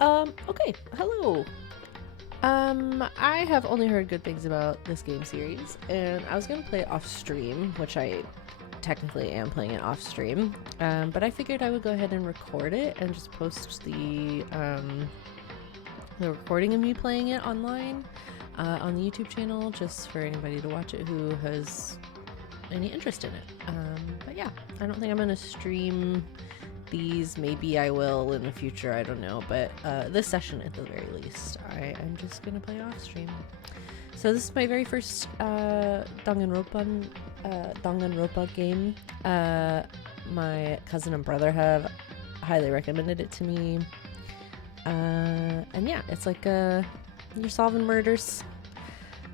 Okay, hello. I have only heard good things about this game series, and I was gonna play it off stream, which I technically am playing it off stream. But I figured I would go ahead and record it and just post the recording of me playing it online on the YouTube channel, just for anybody to watch it who has any interest in it. But yeah, I don't think I'm gonna stream these. Maybe I will in the future, I don't know, but this session at the very least I am just gonna play off stream. So this is my very first Danganronpa game. My cousin and brother have highly recommended it to me, and yeah, it's like you're solving murders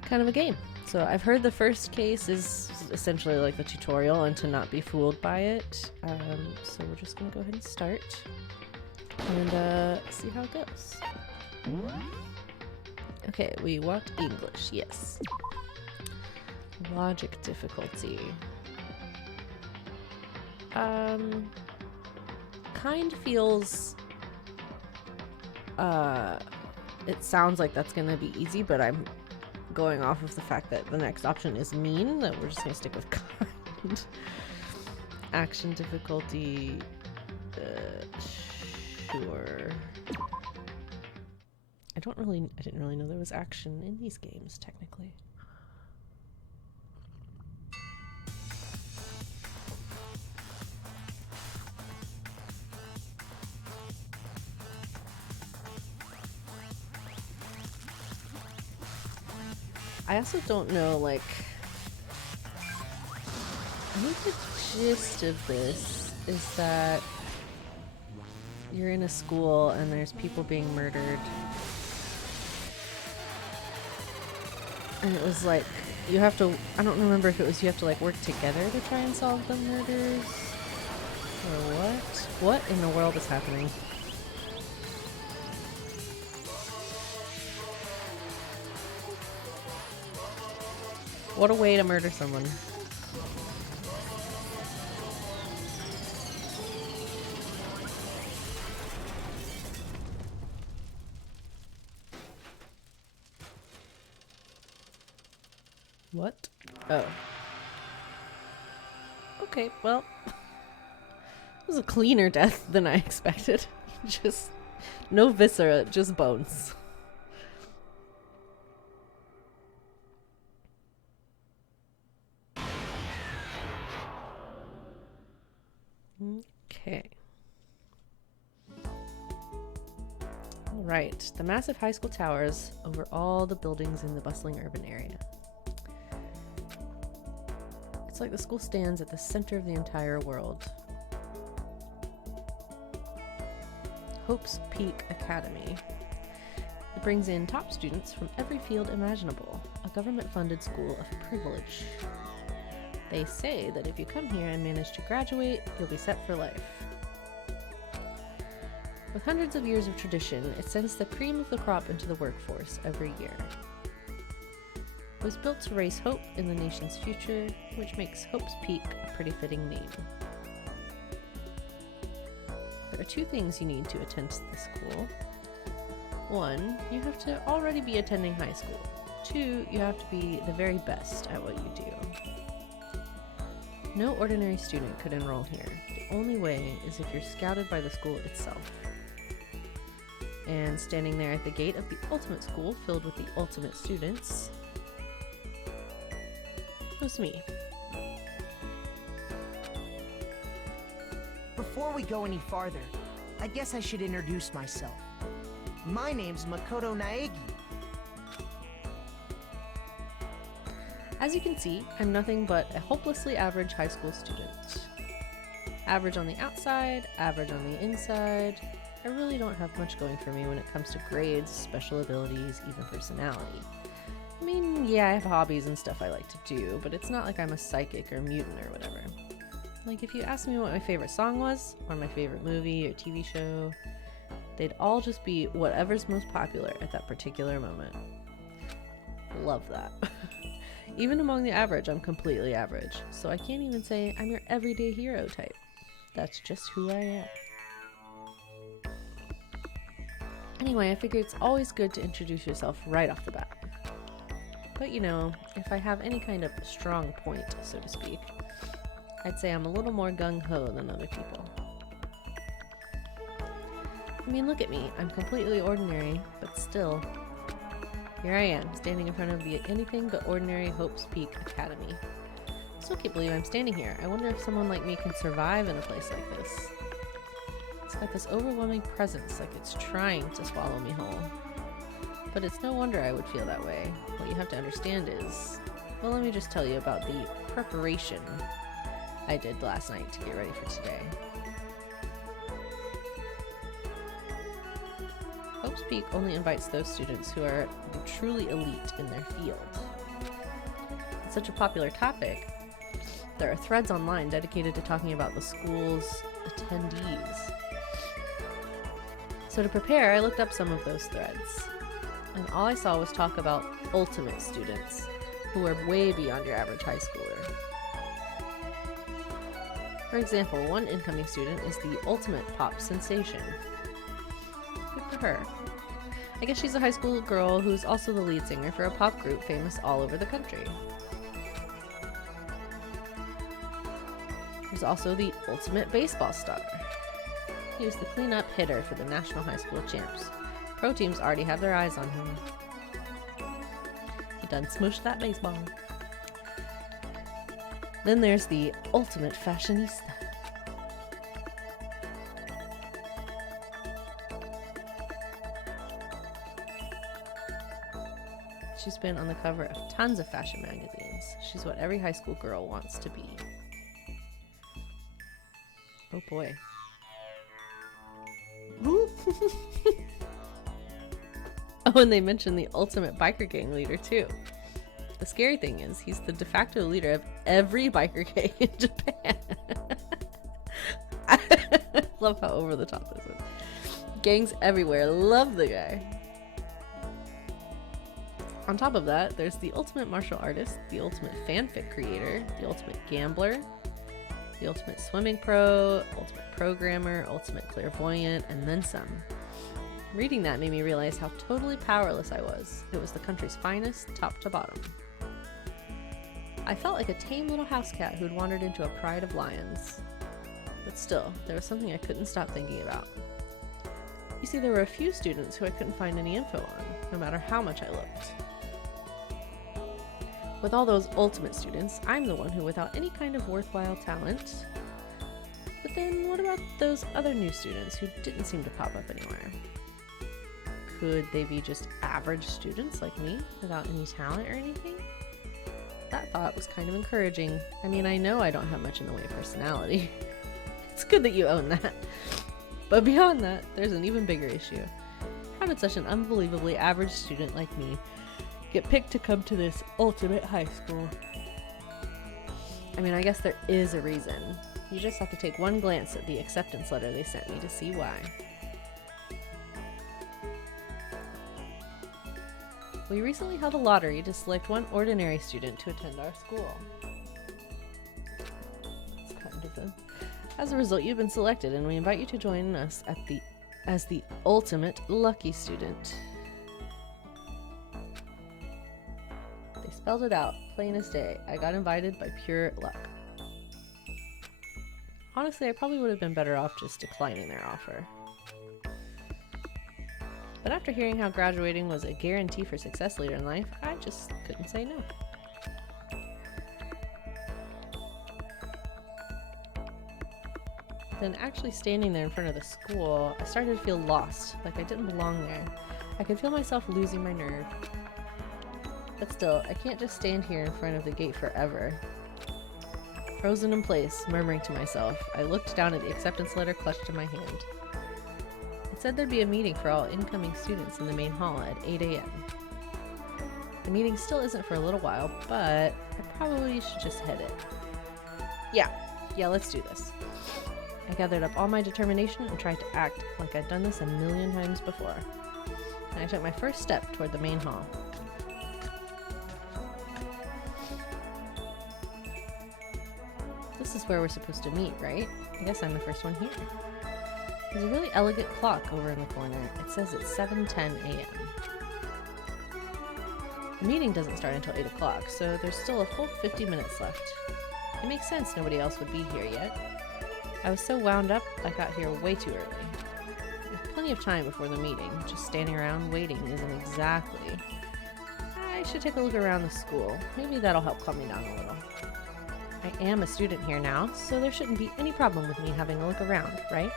kind of a game. So I've heard the first case is essentially like the tutorial and to not be fooled by it. So we're just gonna go ahead and start and see how it goes. Okay, we want English, yes. Logic difficulty. Kind feels it sounds like that's gonna be easy, but I'm going off of the fact that the next option is mean, that we're just gonna stick with kind. Action difficulty, sure. I didn't really know there was action in these games, technically. I also don't know, like, I think the gist of this is that you're in a school and there's people being murdered. And it was like, you have to, I don't remember if it was you have to like work together to try and solve the murders, or what? What in the world is happening? What a way to murder someone. What? Oh. Okay, well. It was a cleaner death than I expected. Just no viscera, just bones. Okay. Alright, the massive high school towers over all the buildings in the bustling urban area. It's like the school stands at the center of the entire world. Hope's Peak Academy. It brings in top students from every field imaginable, a government-funded school of privilege. They say that if you come here and manage to graduate, you'll be set for life. With hundreds of years of tradition, it sends the cream of the crop into the workforce every year. It was built to raise hope in the nation's future, which makes Hope's Peak a pretty fitting name. There are two things you need to attend the school. One, you have to already be attending high school. Two, you have to be the very best at what you do. No ordinary student could enroll here. The only way is if you're scouted by the school itself. And standing there at the gate of the ultimate school filled with the ultimate students was me. Before we go any farther, I guess I should introduce myself. My name's Makoto Naegi. As you can see, I'm nothing but a hopelessly average high school student. Average on the outside, average on the inside. I really don't have much going for me when it comes to grades, special abilities, even personality. I mean, yeah, I have hobbies and stuff I like to do, but it's not like I'm a psychic or mutant or whatever. Like, if you asked me what my favorite song was, or my favorite movie or TV show, they'd all just be whatever's most popular at that particular moment. Love that. Even among the average, I'm completely average, so I can't even say I'm your everyday hero type. That's just who I am. Anyway, I figure it's always good to introduce yourself right off the bat. But you know, if I have any kind of strong point, so to speak, I'd say I'm a little more gung-ho than other people. I mean, look at me. I'm completely ordinary, but still, here I am, standing in front of the anything but ordinary Hope's Peak Academy. I still can't believe I'm standing here. I wonder if someone like me can survive in a place like this. It's got this overwhelming presence, like it's trying to swallow me whole. But it's no wonder I would feel that way. What you have to understand is, well, let me just tell you about the preparation I did last night to get ready for today. Hope's Peak only invites those students who are truly elite in their field. It's such a popular topic. There are threads online dedicated to talking about the school's attendees. So to prepare, I looked up some of those threads, and all I saw was talk about ultimate students, who are way beyond your average high schooler. For example, one incoming student is the ultimate pop sensation. Good for her. I guess she's a high school girl who's also the lead singer for a pop group famous all over the country. There's also the ultimate baseball star. He was the cleanup hitter for the National High School Champs. Pro teams already have their eyes on him. He done smooshed that baseball. Then there's the ultimate fashionista. She's been on the cover of tons of fashion magazines. She's what every high school girl wants to be. Oh boy. Oh, and they mentioned the ultimate biker gang leader too. The scary thing is, he's the de facto leader of every biker gang in Japan. I love how over the top this is. Gangs everywhere love the guy. On top of that, there's the ultimate martial artist, the ultimate fanfic creator, the ultimate gambler, the ultimate swimming pro, ultimate programmer, ultimate clairvoyant, and then some. Reading that made me realize how totally powerless I was. It was the country's finest, top to bottom. I felt like a tame little house cat who'd wandered into a pride of lions. But still, there was something I couldn't stop thinking about. You see, there were a few students who I couldn't find any info on, no matter how much I looked. With all those ultimate students, I'm the one who, without any kind of worthwhile talent. But then, what about those other new students who didn't seem to pop up anywhere? Could they be just average students like me, without any talent or anything? That thought was kind of encouraging. I mean, I know I don't have much in the way of personality. It's good that you own that. But beyond that, there's an even bigger issue. How did such an unbelievably average student like me get picked to come to this ultimate high school? I mean, I guess there is a reason. You just have to take one glance at the acceptance letter they sent me to see why. We recently held a lottery to select one ordinary student to attend our school. It's kind of a... As a result, you've been selected, and we invite you to join us as the ultimate lucky student. They spelled it out, plain as day. I got invited by pure luck. Honestly, I probably would have been better off just declining their offer. But after hearing how graduating was a guarantee for success later in life, I just couldn't say no. Then actually standing there in front of the school, I started to feel lost, like I didn't belong there. I could feel myself losing my nerve. But still, I can't just stand here in front of the gate forever. Frozen in place, murmuring to myself, I looked down at the acceptance letter clutched in my hand. It said there'd be a meeting for all incoming students in the main hall at 8 a.m. The meeting still isn't for a little while, but I probably should just head it. Yeah, let's do this. I gathered up all my determination and tried to act like I'd done this a million times before. And I took my first step toward the main hall. This is where we're supposed to meet, right? I guess I'm the first one here. There's a really elegant clock over in the corner. It says it's 7:10 a.m. The meeting doesn't start until 8 o'clock, so there's still a full 50 minutes left. It makes sense nobody else would be here yet. I was so wound up, I got here way too early. There's plenty of time before the meeting. Just standing around waiting isn't exactly. I should take a look around the school. Maybe that'll help calm me down a little. I am a student here now, so there shouldn't be any problem with me having a look around, right?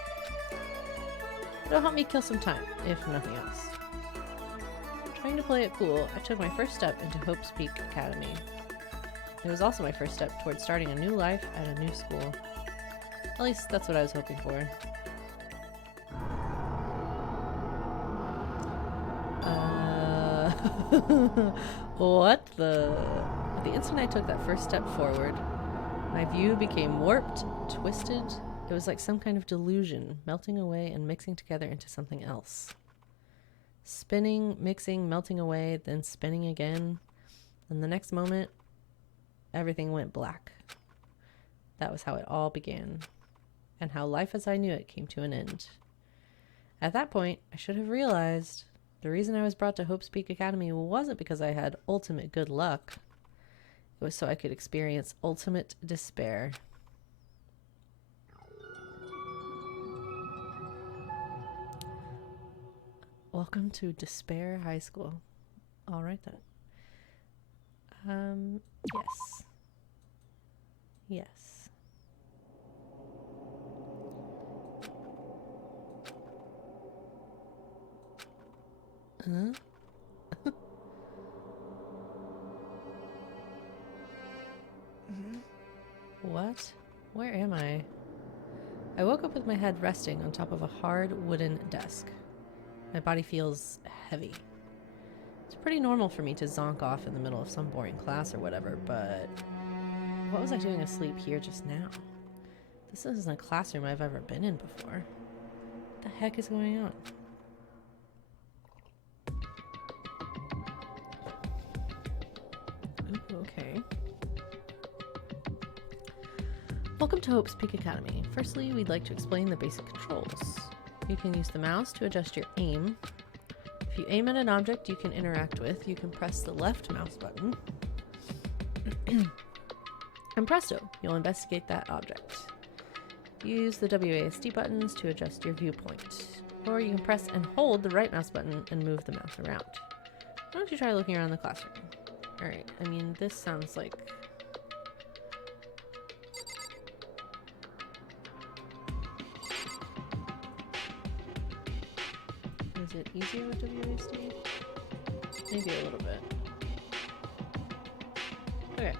It'll help me kill some time, if nothing else. Trying to play it cool, I took my first step into Hope's Peak Academy. It was also my first step towards starting a new life at a new school. At least that's what I was hoping for. What the? At the instant I took that first step forward, my view became warped, twisted. It was like some kind of delusion, melting away and mixing together into something else. Spinning, mixing, melting away, then spinning again. And the next moment, everything went black. That was how it all began, and how life as I knew it came to an end. At that point, I should have realized the reason I was brought to Hope's Peak Academy wasn't because I had ultimate good luck. It was so I could experience ultimate despair. Welcome to Despair High School. All right then. Yes. Yes. Huh? What? Where am I? I woke up with my head resting on top of a hard wooden desk. My body feels heavy. It's pretty normal for me to zonk off in the middle of some boring class or whatever, but what was I doing asleep here just now? This isn't a classroom I've ever been in before. What the heck is going on? Ooh, okay. Welcome to Hope's Peak Academy. Firstly, we'd like to explain the basic controls. You can use the mouse to adjust your aim. If you aim at an object you can interact with, you can press the left mouse button. And presto, you'll investigate that object. Use the WASD buttons to adjust your viewpoint. Or you can press and hold the right mouse button and move the mouse around. Why don't you try looking around the classroom? Alright, I mean, this sounds like... Is it easier with WASD? Maybe a little bit. Okay.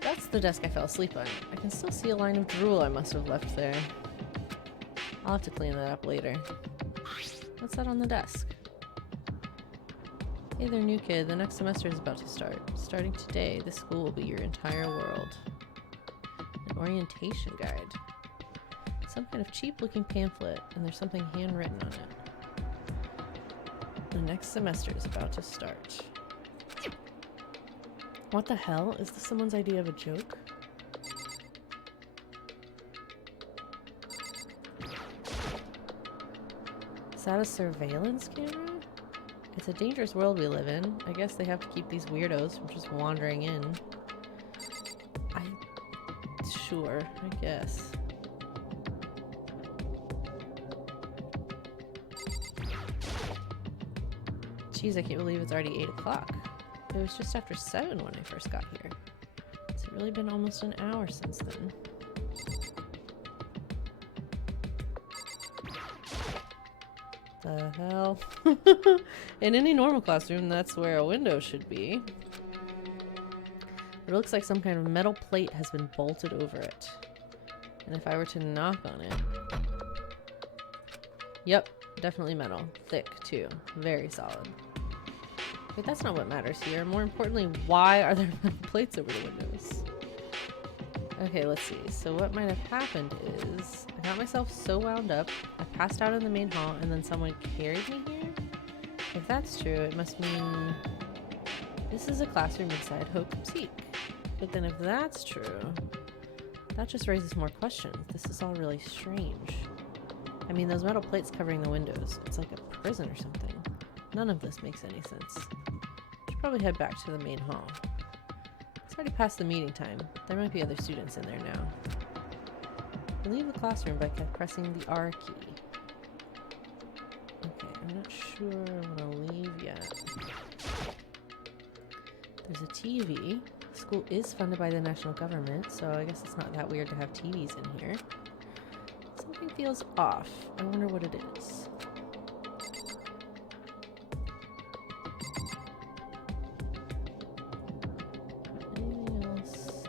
That's the desk I fell asleep on. I can still see a line of drool I must have left there. I'll have to clean that up later. What's that on the desk? Hey there, new kid. The next semester is about to start. Starting today, this school will be your entire world. An orientation guide. Some kind of cheap-looking pamphlet, and there's something handwritten on it. The next semester is about to start. What the hell? Is this someone's idea of a joke? Is that a surveillance camera? It's a dangerous world we live in. I guess they have to keep these weirdos from just wandering in. Sure, I guess. Jeez, I can't believe it's already 8 o'clock. It was just after 7 when I first got here. It's really been almost an hour since then. The hell? In any normal classroom, that's where a window should be. It looks like some kind of metal plate has been bolted over it. And if I were to knock on it... Yep, definitely metal. Thick, too. Very solid. Wait, that's not what matters here. More importantly, why are there metal plates over the windows? Okay, let's see. So what might have happened is I got myself so wound up, I passed out in the main hall, and then someone carried me here? If that's true, it must mean this is a classroom inside Hope's Peak. But then if that's true, That just raises more questions. This is all really strange. I mean, those metal plates covering the windows, it's like a prison or something. None of this makes any sense. Should probably head back to the main hall. It's already past the meeting time. There might be other students in there now. You leave the classroom by pressing the R key. Okay, I'm not sure I want to leave yet. There's a TV. The school is funded by the national government, so I guess it's not that weird to have TVs in here. Something feels off. I wonder what it is. Anything else?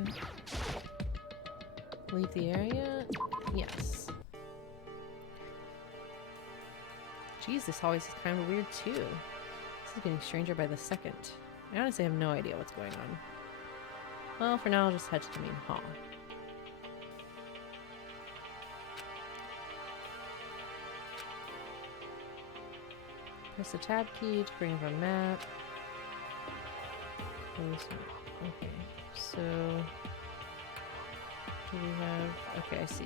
Okay. Leave the area? Yes. Geez, this hallway is kind of weird too. This is getting stranger by the second. I honestly have no idea what's going on. Well, for now I'll just head to the main hall. Press the tab key to bring up a map. Close map. Okay, so... do we have... okay, I see.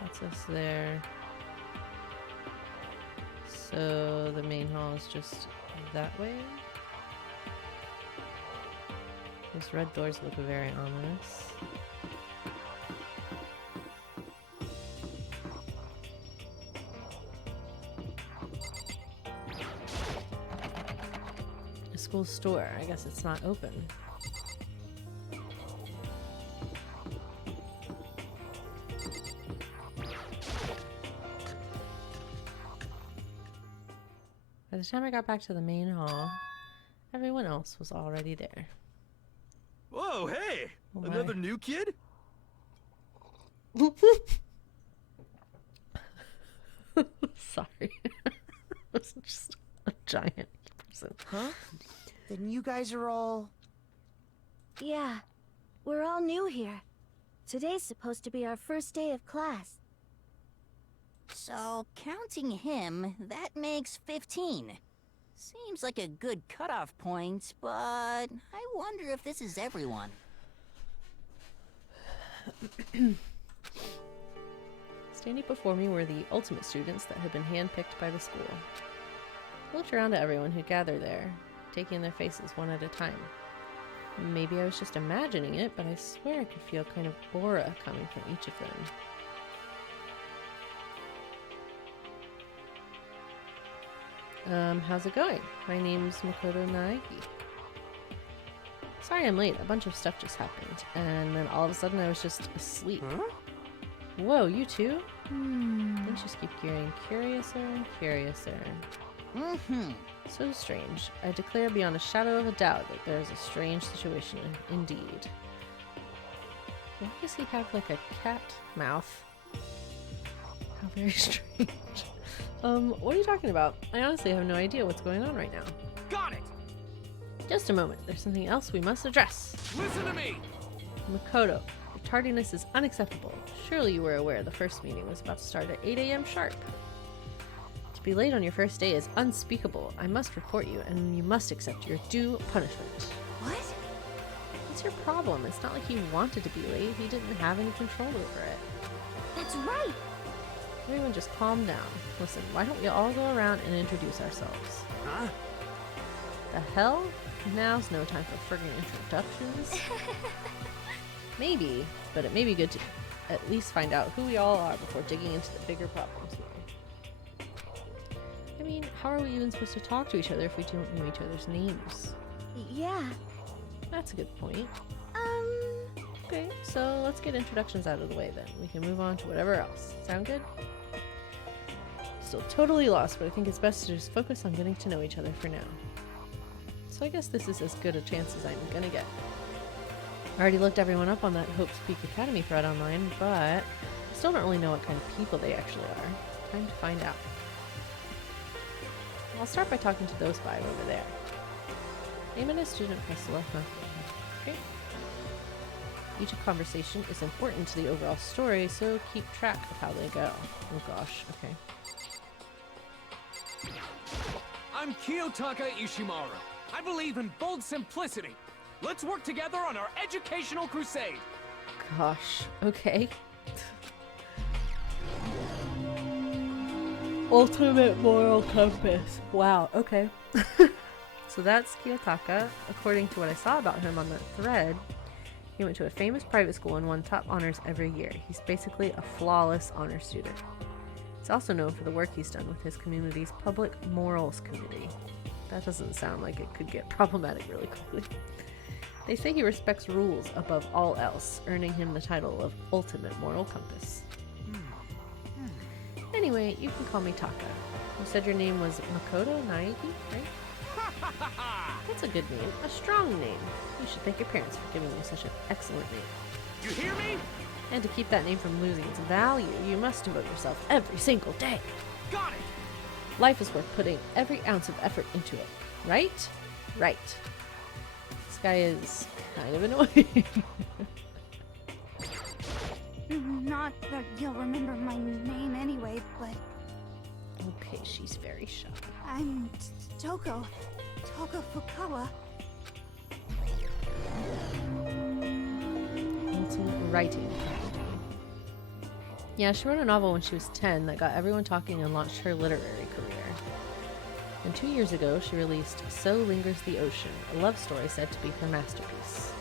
That's us there. So the main hall is just that way. Those red doors look very ominous. A school store. I guess it's not open. By the time I got back to the main hall, everyone else was already there. Whoa, hey! Oh my. Another new kid? Sorry. It's just a giant person. Huh? Then you guys are all... Yeah, we're all new here. Today's supposed to be our first day of class. So, counting him, that makes 15. Seems like a good cutoff point, but I wonder if this is everyone. Standing before me were the ultimate students that had been handpicked by the school. I looked around at everyone who gathered there, taking their faces one at a time. Maybe I was just imagining it, but I swear I could feel kind of aura coming from each of them. How's it going? My name's Makoto Naegi. Sorry I'm late. A bunch of stuff just happened, and then all of a sudden I was just asleep. Huh? Whoa, you too? Things just keep getting curiouser and curiouser. So strange. I declare beyond a shadow of a doubt that there is a strange situation indeed. Why does he have like a cat mouth? How very strange. What are you talking about? I honestly have no idea what's going on right now. Got it! Just a moment. There's something else we must address. Listen to me! Makoto, your tardiness is unacceptable. Surely you were aware the first meeting was about to start at 8 a.m. sharp. To be late on your first day is unspeakable. I must report you, and you must accept your due punishment. What? What's your problem? It's not like he wanted to be late. He didn't have any control over it. That's right! Everyone just calm down. Listen, why don't we all go around and introduce ourselves? Huh? The hell? Now's no time for friggin' introductions. Maybe, but it may be good to at least find out who we all are before digging into the bigger problems here. I mean, how are we even supposed to talk to each other if we don't know each other's names? Yeah. That's a good point. Okay, so let's get introductions out of the way then. We can move on to whatever else. Sound good? Still totally lost, but I think it's best to just focus on getting to know each other for now. So I guess this is as good a chance as I'm gonna get. I already looked everyone up on that Hope's Peak Academy thread online, but I still don't really know what kind of people they actually are. Time to find out. I'll start by talking to those five over there. Name and a student press the left mouse button. Okay. Each conversation is important to the overall story, so keep track of how they go. Oh gosh, okay. I'm Kiyotaka Ishimaru. I believe in bold simplicity. Let's work together on our educational crusade. Gosh, okay. Ultimate moral compass. Wow, okay. So that's Kiyotaka. According to what I saw about him on that thread, he went to a famous private school and won top honors every year. He's basically a flawless honor student. He's also known for the work he's done with his community's public morals committee. That doesn't sound like it could get problematic really quickly. They say he respects rules above all else, earning him the title of Ultimate Moral Compass. Anyway, you can call me Taka. You said your name was Makoto Naegi, right? That's a good name. A strong name. You should thank your parents for giving you such an excellent name. You hear me? And to keep that name from losing its value, you must devote yourself every single day. Got it! Life is worth putting every ounce of effort into it. Right? Right. This guy is kind of annoying. Not that you'll remember my name anyway, but Okay, she's very shy. I'm Toko Fukawa. Ultimate writing prodigy. Yeah, she wrote a novel when she was 10 that got everyone talking and launched her literary career. And 2 years ago, she released So Lingers the Ocean, a love story said to be her masterpiece.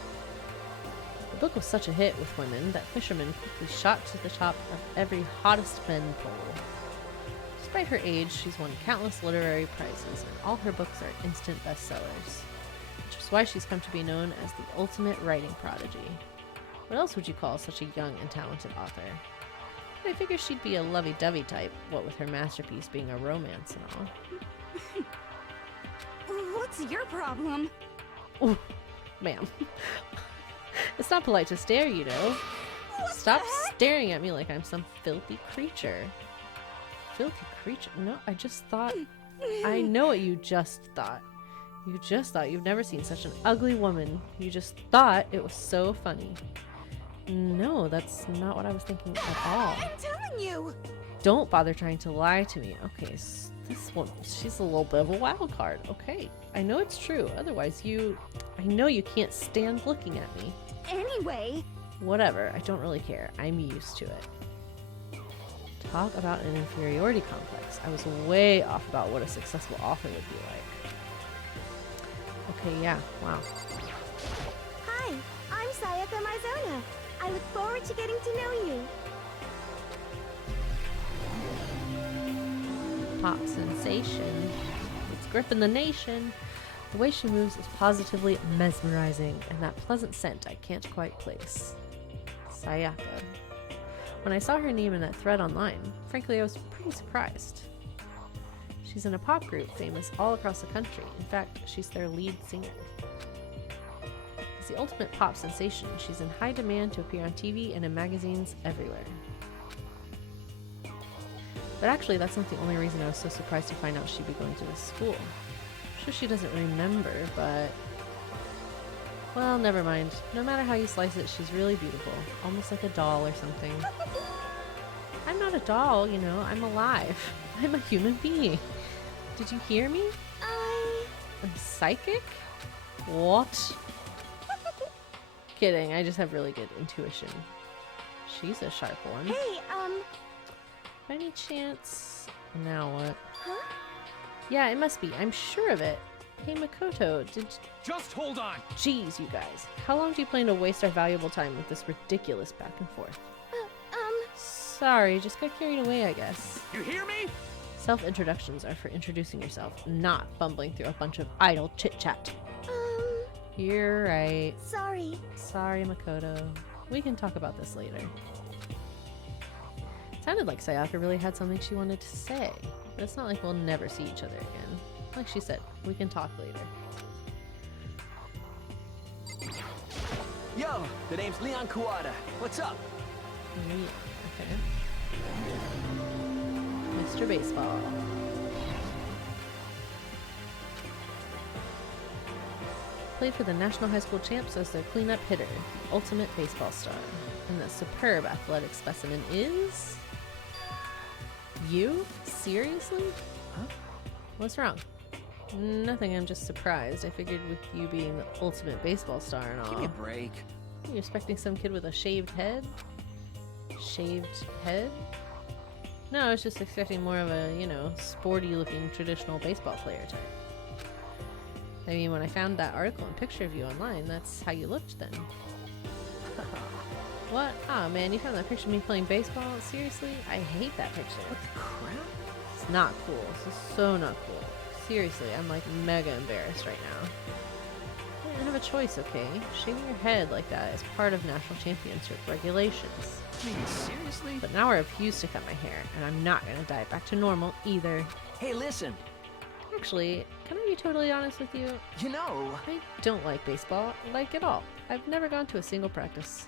The book was such a hit with women that fishermen quickly shot to the top of every hottest men poll. Despite her age, she's won countless literary prizes, and all her books are instant bestsellers, which is why she's come to be known as the ultimate writing prodigy. What else would you call such a young and talented author? I figure she'd be a lovey-dovey type, what with her masterpiece being a romance and all. What's your problem? Ooh, ma'am. It's not polite to stare, you know. Stop staring at me like I'm some filthy creature. Filthy creature? No, I just thought... I know what you just thought. You just thought you've never seen such an ugly woman. You just thought it was so funny. No, that's not what I was thinking at all. I'm telling you! Don't bother trying to lie to me. Okay, this one, she's a little bit of a wild card. Okay, I know it's true. Otherwise, I know you can't stand looking at me. Anyway, Whatever, I don't really care. I'm used to it. Talk about an inferiority complex. I was way off about what a successful author would be like. Okay, yeah, wow. hi, I'm Sayaka Maizona. I look forward to getting to know you. Pop sensation. It's gripping the nation. The way she moves is positively mesmerizing, and that pleasant scent I can't quite place. Sayaka. When I saw her name in that thread online, frankly I was pretty surprised. She's in a pop group famous all across the country. In fact, she's their lead singer. As the ultimate pop sensation, she's in high demand to appear on TV and in magazines everywhere. But actually, that's not the only reason I was so surprised to find out she'd be going to this school. I'm sure she doesn't remember, but... well, never mind. No matter how you slice it, she's really beautiful. Almost like a doll or something. I'm not a doll, you know. I'm alive. I'm a human being. Did you hear me? I'm psychic? What? Kidding, I just have really good intuition. She's a sharp one. Hey, By any chance... now what? huh? Yeah, it must be. I'm sure of it. Hey, Makoto, Just hold on. Jeez, you guys. How long do you plan to waste our valuable time with this ridiculous back and forth? Sorry, just got carried away, I guess. You hear me? Self-introductions are for introducing yourself, not fumbling through a bunch of idle chit-chat. You're right. Sorry. Sorry, Makoto. We can talk about this later. Sounded like Sayaka really had something she wanted to say, but it's not like we'll never see each other again. Like she said, we can talk later. Yo, the name's Leon Kawada. What's up? Yeah, okay. Mr. Baseball. Played for the National High School Champs as their cleanup hitter, the ultimate baseball star. And that superb athletic specimen is... you? Seriously? Huh? What's wrong? Nothing, I'm just surprised. I figured with you being the ultimate baseball star and all. Give me a break. You're expecting some kid with a shaved head? Shaved head? No, I was just expecting more of a, you know, sporty looking traditional baseball player type. I mean, when I found that article and picture of you online, that's how you looked then. What? Oh man, you found that picture of me playing baseball? Seriously? I hate that picture. What the crap? It's not cool. This is so not cool. Seriously, I'm like mega embarrassed right now. I didn't have a choice, okay? Shaving your head like that is part of national championship regulations. I mean, seriously? But now I refuse to cut my hair, and I'm not gonna dye it back to normal either. Hey, listen. Actually, can I be totally honest with you? You know... I don't like baseball, like at all. I've never gone to a single practice.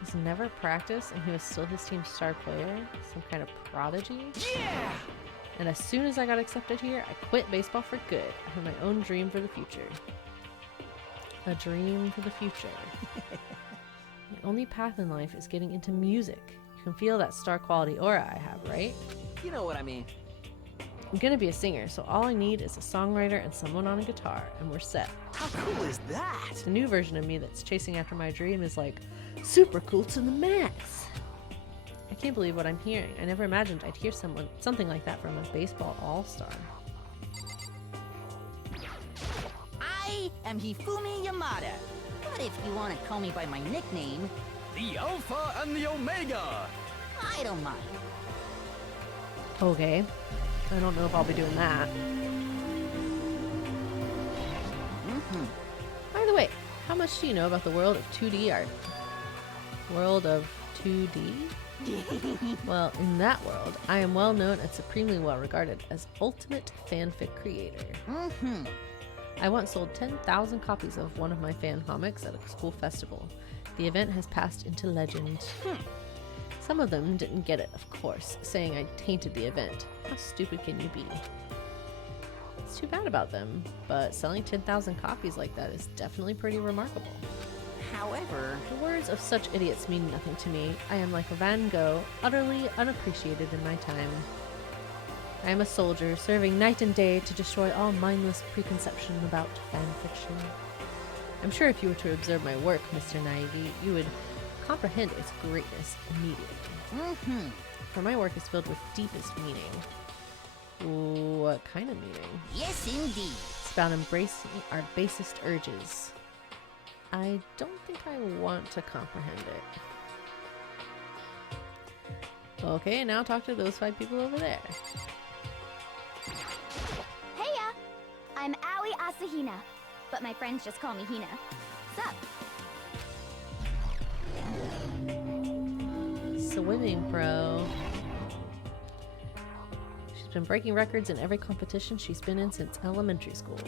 He's never practiced, and he was still his team's star player? Some kind of prodigy? Yeah! And as soon as I got accepted here, I quit baseball for good. I have my own dream for the future. A dream for the future. My only path in life is getting into music. You can feel that star quality aura I have, right? You know what I mean. I'm gonna be a singer, so all I need is a songwriter and someone on a guitar, and we're set. How cool is that? The new version of me that's chasing after my dream is like, super cool to the max. I can't believe what I'm hearing. I never imagined I'd hear something like that from a baseball all-star. I am Hifumi Yamada. But if you want to call me by my nickname, The Alpha and the Omega! I don't mind. Okay. I don't know if I'll be doing that. By the way, how much do you know about the world of 2D art? World of 2D? Well, in that world, I am well known and supremely well regarded as ultimate fanfic creator. I once sold 10,000 copies of one of my fan comics at a school festival. The event has passed into legend. Some of them didn't get it, of course, saying I tainted the event. How stupid can you be? It's too bad about them, but selling 10,000 copies like that is definitely pretty remarkable. However, The words of such idiots mean nothing to me. I am like a Van Gogh, utterly unappreciated in my time. I am a soldier, serving night and day to destroy all mindless preconception about fanfiction. I'm sure if you were to observe my work, Mr. Naegi, you would comprehend its greatness immediately. For my work is filled with deepest meaning. What kind of meaning? yes indeed. It's about embracing our basest urges. I don't think I want to comprehend it. Okay, now talk to those 5 people over there. Heya! I'm Aoi Asahina, but my friends just call me Hina. Sup? Swimming pro. She's been breaking records in every competition she's been in since elementary school.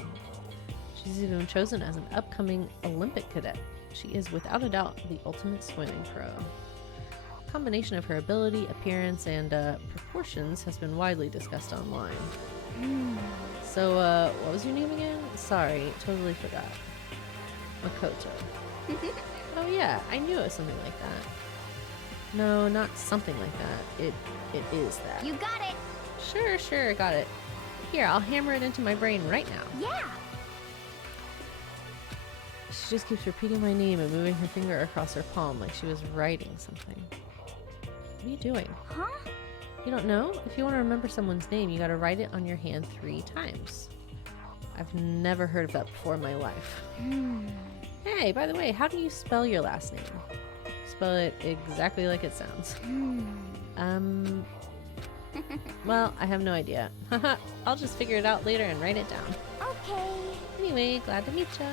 She's even been chosen as an upcoming Olympic cadet. She is without a doubt the ultimate swimming pro. A combination of her ability, appearance, and proportions has been widely discussed online. So, what was your name again? Sorry, totally forgot. Makoto. Oh yeah, I knew it was something like that. No, not something like that. It is that. You got it! Sure, got it. Here, I'll hammer it into my brain right now. Yeah! She just keeps repeating my name and moving her finger across her palm like she was writing something. What are you doing? Huh? You don't know? If you want to remember someone's name, you gotta write it on your hand 3 times. I've never heard of that before in my life. Hey, by the way, how do you spell your last name? Spell it exactly like it sounds. Well, I have no idea. Haha, I'll just figure it out later and write it down. Okay. Anyway, glad to meet ya.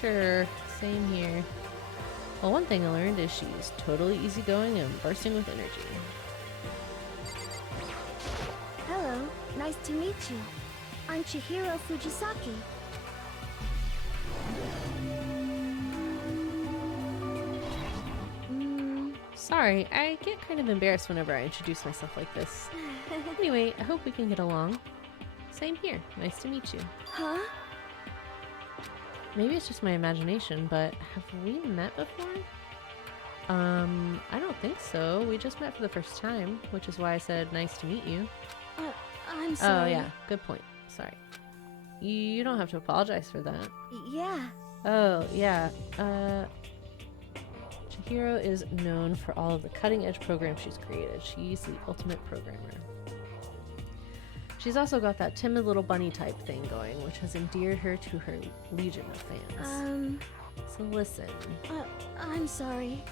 Sure, same here. Well, one thing I learned is she's totally easygoing and bursting with energy. Hello, nice to meet you. I'm Chihiro Fujisaki. Sorry, I get kind of embarrassed whenever I introduce myself like this. Anyway, I hope we can get along. Same here, nice to meet you. Huh? Maybe it's just my imagination, but have we met before? I don't think so. We just met for the first time, which is why I said nice to meet you. I'm Oh sorry. yeah, good point. Sorry. You don't have to apologize for that. Yeah. Oh, yeah. Chihiro is known for all of the cutting-edge programs she's created. She's the ultimate programmer. She's also got that timid little bunny type thing going, which has endeared her to her legion of fans. So listen. I'm sorry.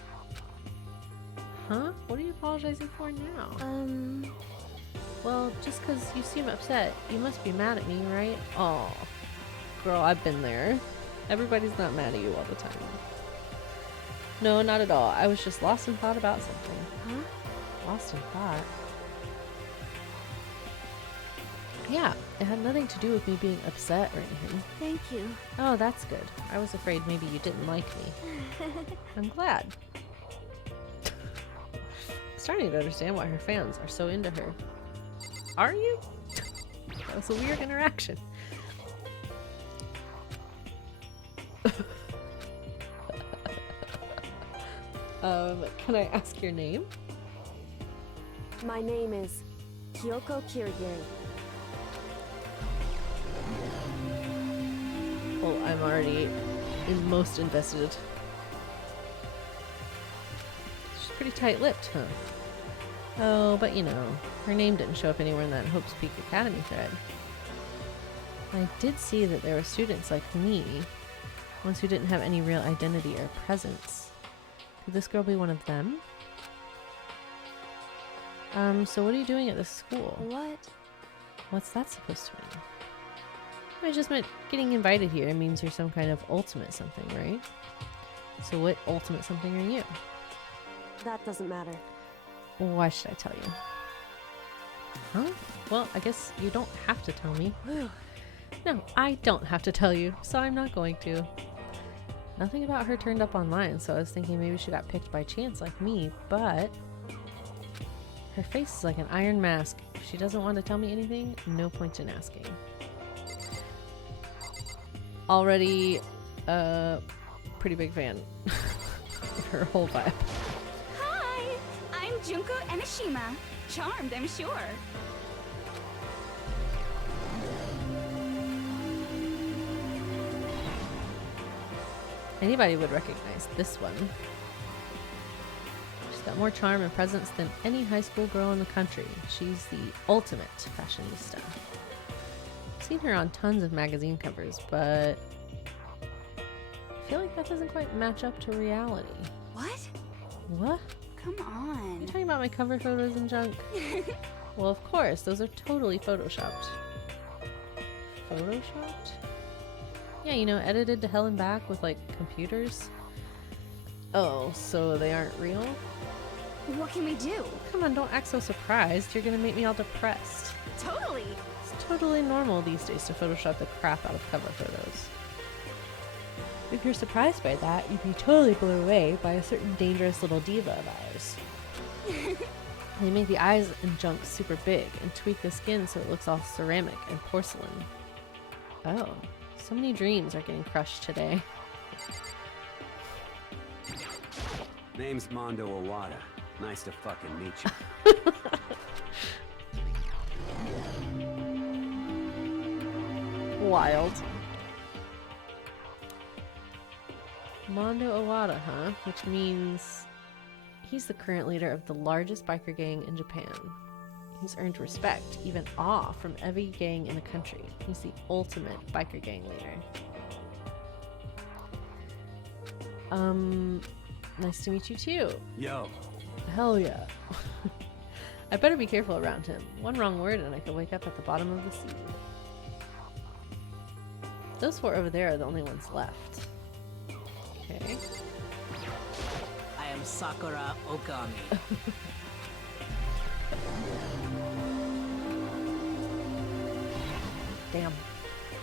Huh? What are you apologizing for now? Well, just because you seem upset, you must be mad at me, right? Oh, girl, I've been there. Everybody's not mad at you all the time. No, not at all. I was just lost in thought about something. Huh? Lost in thought? Yeah, it had nothing to do with me being upset or anything. Thank you. Oh, that's good. I was afraid maybe you didn't like me. I'm glad. Starting to understand why her fans are so into her. Are you? That was a weird interaction. Can I ask your name? My name is Kyoko Kirigiri. Well, I'm already most invested. She's pretty tight-lipped, huh? Oh, but you know, her name didn't show up anywhere in that Hope's Peak Academy thread. I did see that there were students like me, ones who didn't have any real identity or presence. Could this girl be one of them? So what are you doing at this school? What? What's that supposed to mean? I just meant getting invited here means you're some kind of ultimate something, right? So what ultimate something are you? That doesn't matter. Why should I tell you? Huh? Well, I guess you don't have to tell me. No, I don't have to tell you, so I'm not going to. Nothing about her turned up online, so I was thinking maybe she got picked by chance like me, but her face is like an iron mask. If she doesn't want to tell me anything, no point in asking. Already a pretty big fan of her whole vibe. Hi! I'm Junko Emishima. Charmed, I'm sure. Anybody would recognize this one. She's got more charm and presence than any high school girl in the country. She's the ultimate fashionista. I've seen her on tons of magazine covers, but I feel like that doesn't quite match up to reality. What? What? Come on. You talking about my cover photos and junk? Well, of course, those are totally photoshopped. Photoshopped? Yeah, you know, edited to hell and back with, like, computers. Oh, so they aren't real? What can we do? Come on, don't act so surprised. You're gonna make me all depressed. Totally. It's totally normal these days to Photoshop the crap out of cover photos. If you're surprised by that, you'd be totally blown away by a certain dangerous little diva of ours. They make the eyes and junk super big and tweak the skin so it looks all ceramic and porcelain. Oh, so many dreams are getting crushed today. Name's Mondo Owada. Nice to fucking meet you. Wild. Mondo Owada, huh? Which means he's the current leader of the largest biker gang in Japan. He's earned respect, even awe, from every gang in the country. He's the ultimate biker gang leader. Nice to meet you too. Yo. Hell yeah. I better be careful around him. One wrong word and I could wake up at the bottom of the sea. Those four over there are the only ones left. Okay. I am Sakura Okami. Damn.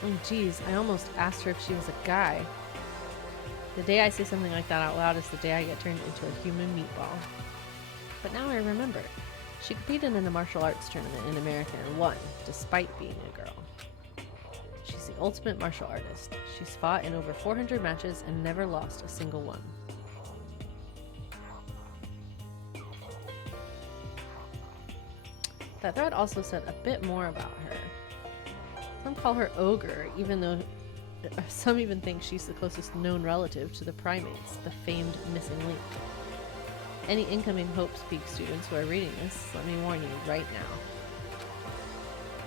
Oh geez, I almost asked her if she was a guy. The day I say something like that out loud is the day I get turned into a human meatball. But now I remember. She competed in a martial arts tournament in America and won, despite being a girl. She's the ultimate martial artist. She's fought in over 400 matches and never lost a single one. That thread also said a bit more about her. Some call her Ogre, even though some even think she's the closest known relative to the primates, the famed missing link. Any incoming Hope's Peak students who are reading this, let me warn you right now.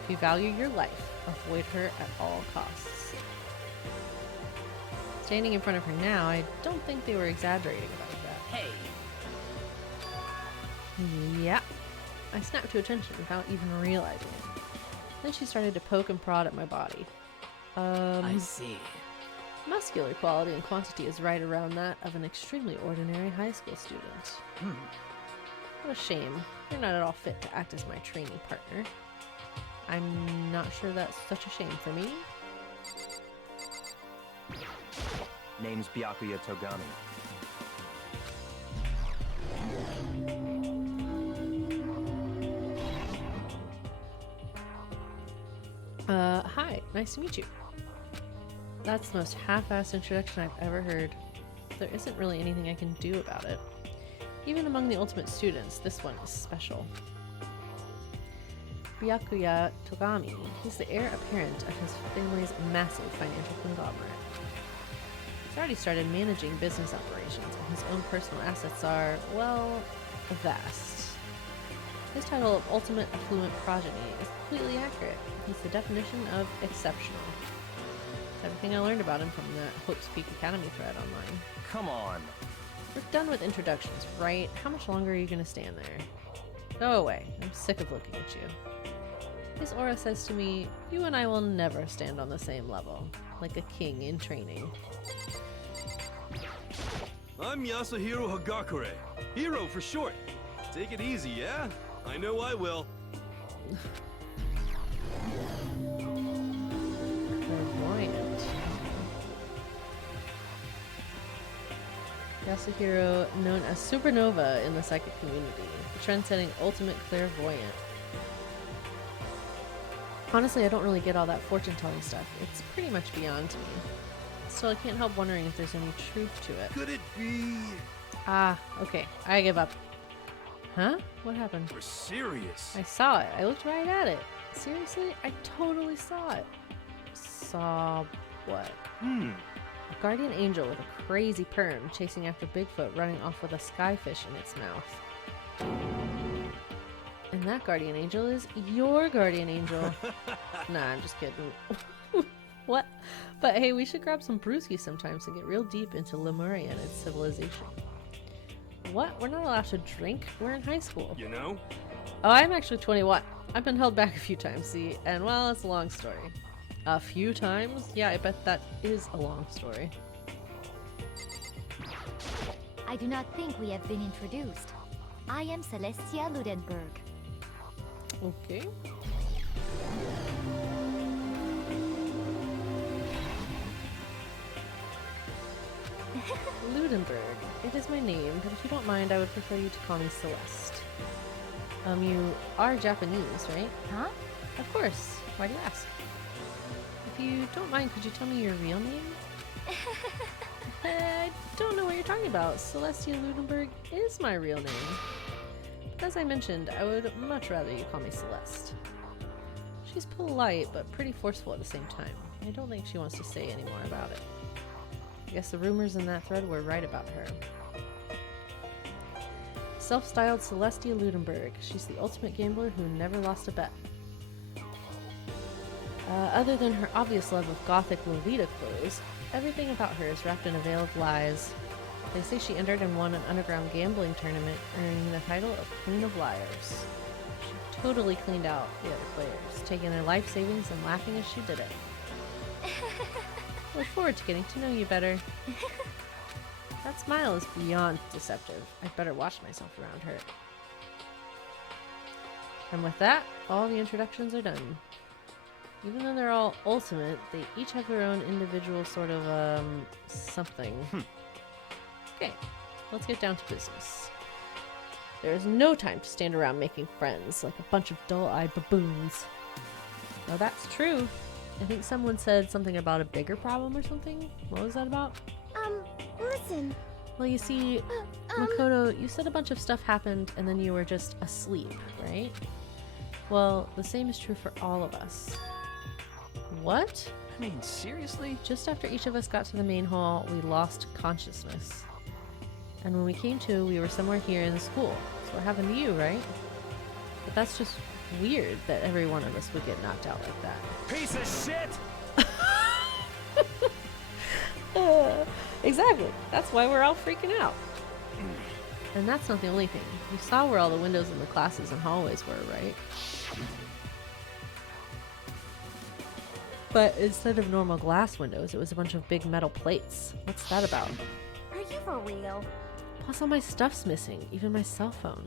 If you value your life, avoid her at all costs. Standing in front of her now, I don't think they were exaggerating about that. Hey, Yeah. I snapped to attention without even realizing it. Then she started to poke and prod at my body. I see. Muscular quality and quantity is right around that of an extremely ordinary high school student. What a shame. You're not at all fit to act as my training partner. I'm not sure that's such a shame for me. Name's Byakuya Togami. Hi, nice to meet you. That's the most half-assed introduction I've ever heard. There isn't really anything I can do about it. Even among the ultimate students, this one is special. Byakuya Togami, he's the heir apparent of his family's massive financial conglomerate. He's already started managing business operations, and his own personal assets are, well, vast. His title of Ultimate Affluent Progeny is completely accurate. He's the definition of exceptional. It's everything I learned about him from the Hope's Peak Academy thread online. Come on. We're done with introductions, right? How much longer are you gonna stand there? Go away. I'm sick of looking at you. His aura says to me, you and I will never stand on the same level, like a king in training. I'm Yasuhiro Hagakure. Hero for short. Take it easy, yeah? I know I will. Clairvoyant. Yasuhiro, known as Supernova in the psychic community, the trend-setting ultimate clairvoyant. Honestly, I don't really get all that fortune-telling stuff. It's pretty much beyond me. Still, I can't help wondering if there's any truth to it. Could it be... Ah, okay. I give up. Huh? What happened? We're serious. I saw it. I looked right at it. Seriously? I totally saw it. Saw what? A guardian angel with a crazy perm chasing after Bigfoot running off with a skyfish in its mouth. And that guardian angel is your guardian angel. Nah, I'm just kidding. What? But hey, we should grab some brewskis sometimes and get real deep into Lemuria and its civilization. What? We're not allowed to drink? We're in high school. You know? Oh, I'm actually 21. I've been held back a few times, see? And well, it's a long story. A few times? Yeah, I bet that is a long story. I do not think we have been introduced. I am Celestia Ludenberg. Okay. Ludenberg. It is my name, but if you don't mind, I would prefer you to call me Celeste. You are Japanese, right? Huh? Of course. Why do you ask? If you don't mind, could you tell me your real name? I don't know what you're talking about. Celestia Ludenberg is my real name. But as I mentioned, I would much rather you call me Celeste. She's polite, but pretty forceful at the same time. I don't think she wants to say any more about it. I guess the rumors in that thread were right about her. Self-styled Celestia Ludenberg. She's the ultimate gambler who never lost a bet. Other than her obvious love of gothic Lolita clothes, everything about her is wrapped in a veil of lies. They say she entered and won an underground gambling tournament, earning the title of Queen of Liars. She totally cleaned out the other players, taking their life savings and laughing as she did it. Look forward to getting to know you better. That smile is beyond deceptive. I'd better watch myself around her. And with that, all the introductions are done. Even though they're all ultimate, they each have their own individual sort of, something. Okay, let's get down to business. There is no time to stand around making friends like a bunch of dull-eyed baboons. Now that's true. I think someone said something about a bigger problem or something. What was that about? Listen. Well, you see, Makoto, you said a bunch of stuff happened and then you were just asleep, right? Well, the same is true for all of us. What? I mean, seriously? Just after each of us got to the main hall, we lost consciousness. And when we came to, we were somewhere here in the school. So what happened to you, right? But that's just weird that every one of us would get knocked out like that. Piece of shit! Exactly. That's why we're all freaking out. And that's not the only thing. You saw where all the windows in the classes and hallways were, right? But instead of normal glass windows, it was a bunch of big metal plates. What's that about? Are you for real? Plus all my stuff's missing, even my cell phone.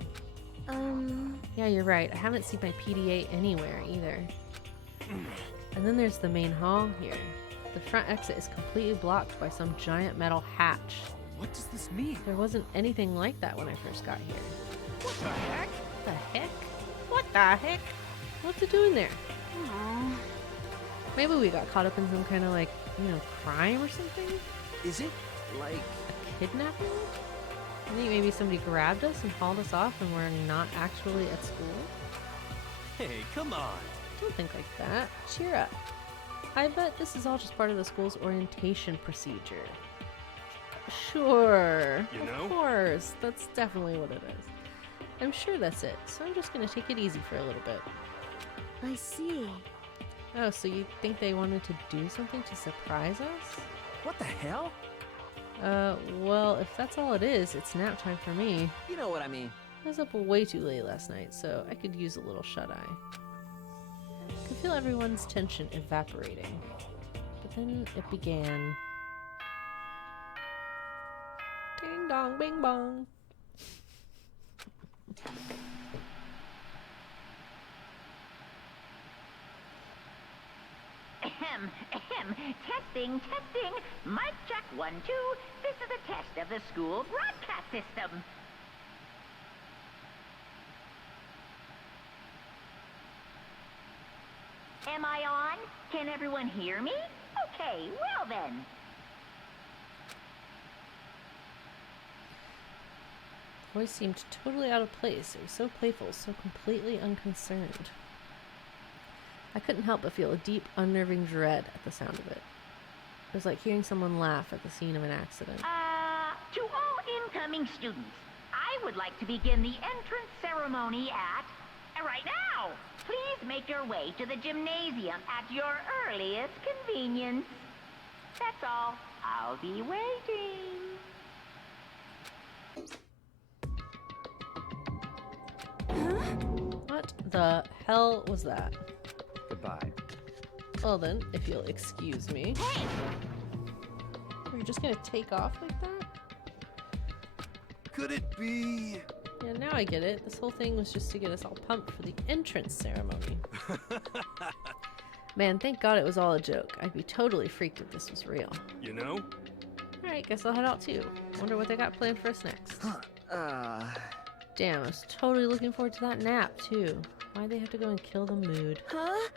Yeah, you're right. I haven't seen my PDA anywhere either. And then there's the main hall here. The front exit is completely blocked by some giant metal hatch. What does this mean? There wasn't anything like that when I first got here. What the heck? What the heck? What the heck? What's it doing there? Aww. Maybe we got caught up in some kind of like, crime or something? Is it like... A kidnapping? I think maybe somebody grabbed us and hauled us off and we're not actually at school? Hey, come on. Don't think like that. Cheer up. I bet this is all just part of the school's orientation procedure. Sure. You know? Of course. That's definitely what it is. I'm sure that's it. So I'm just gonna take it easy for a little bit. I see. Oh, so you think they wanted to do something to surprise us? What the hell? Well, if that's all it is, it's nap time for me. You know what I mean. I was up way too late last night, so I could use a little shut-eye. I could feel everyone's tension evaporating. But then it began. Ding dong, bing bong. Testing. Mic check 1, 2. This is a test of the school broadcast system. Am I on? Can everyone hear me? Okay, well then. Voice seemed totally out of place. It was so playful, so completely unconcerned. I couldn't help but feel a deep, unnerving dread at the sound of it. It was like hearing someone laugh at the scene of an accident. To all incoming students, I would like to begin the entrance ceremony at... right now! Please make your way to the gymnasium at your earliest convenience. That's all. I'll be waiting. What the hell was that? Goodbye. Well then, if you'll excuse me. Hey! Are you just gonna take off like that? Could it be? Yeah, now I get it. This whole thing was just to get us all pumped for the entrance ceremony. Man, thank God it was all a joke. I'd be totally freaked if this was real. You know? Alright, guess I'll head out too. Wonder what they got planned for us next. Damn, I was totally looking forward to that nap too. Why'd they have to go and kill the mood? Huh?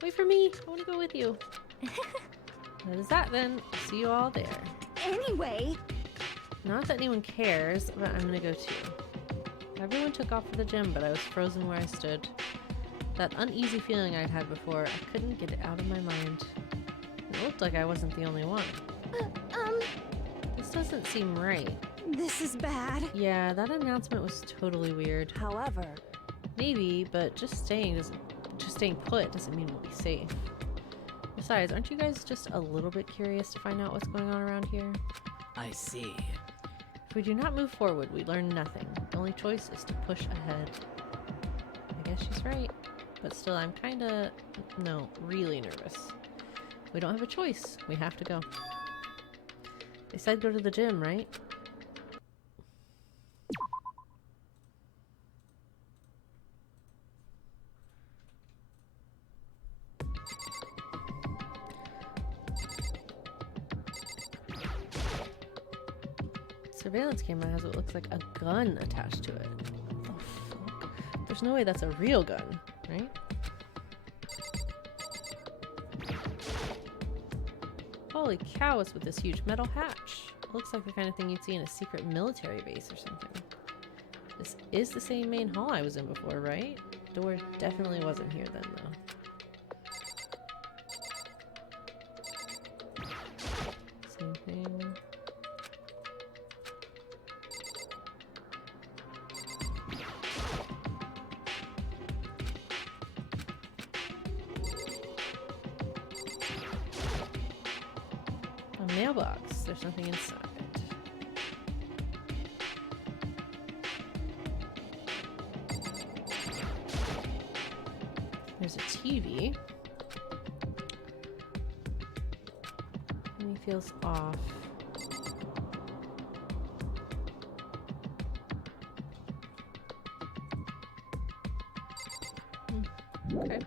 Wait for me. I want to go with you. That is that then. See you all there. Anyway. Not that anyone cares, but I'm gonna go too. Everyone took off for the gym, but I was frozen where I stood. That uneasy feeling I'd had before, I couldn't get it out of my mind. It looked like I wasn't the only one. This doesn't seem right. This is bad. Yeah, that announcement was totally weird. However, maybe, but just staying put doesn't mean we'll be safe. Besides, aren't you guys just a little bit curious to find out what's going on around here? I see. If we do not move forward, we learn nothing. The only choice is to push ahead. I guess she's right. But still, I'm really nervous. We don't have a choice. We have to go. They said go to the gym, right? Surveillance camera has what looks like a gun attached to it. What the fuck? There's no way that's a real gun, right? Holy cow, what's with this huge metal hatch? It looks like the kind of thing you'd see in a secret military base or something. This is the same main hall I was in before, right? Door definitely wasn't here then, though. Mailbox. There's nothing inside. There's a TV. And he feels off. Okay.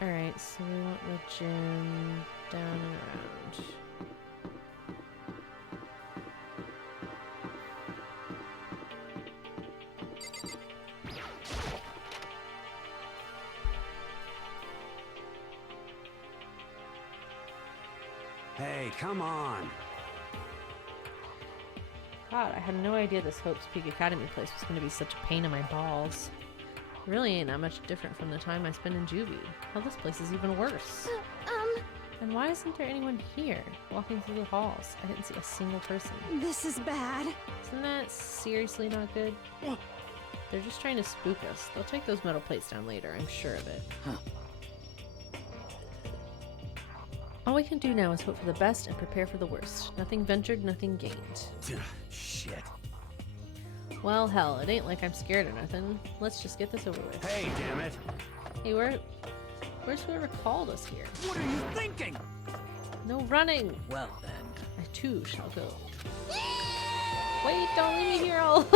Alright, so we want the gym down and around. Hey, come on. God, I had no idea this Hope's Peak Academy place was going to be such a pain in my balls. It really ain't that much different from the time I spent in juvie. Hell, this place is even worse. And why isn't there anyone here? Walking through the halls, I didn't see a single person. This is bad. Isn't that seriously not good? They're just trying to spook us. They'll take those metal plates down later, I'm sure of it. All we can do now is hope for the best and prepare for the worst. Nothing ventured, nothing gained. Shit. Well, hell, it ain't like I'm scared or nothing. Let's just get this over with. Hey, damn it. Hey, where's whoever called us here? What are you thinking? No running! Well then. I too shall go. Wait, don't leave me here all.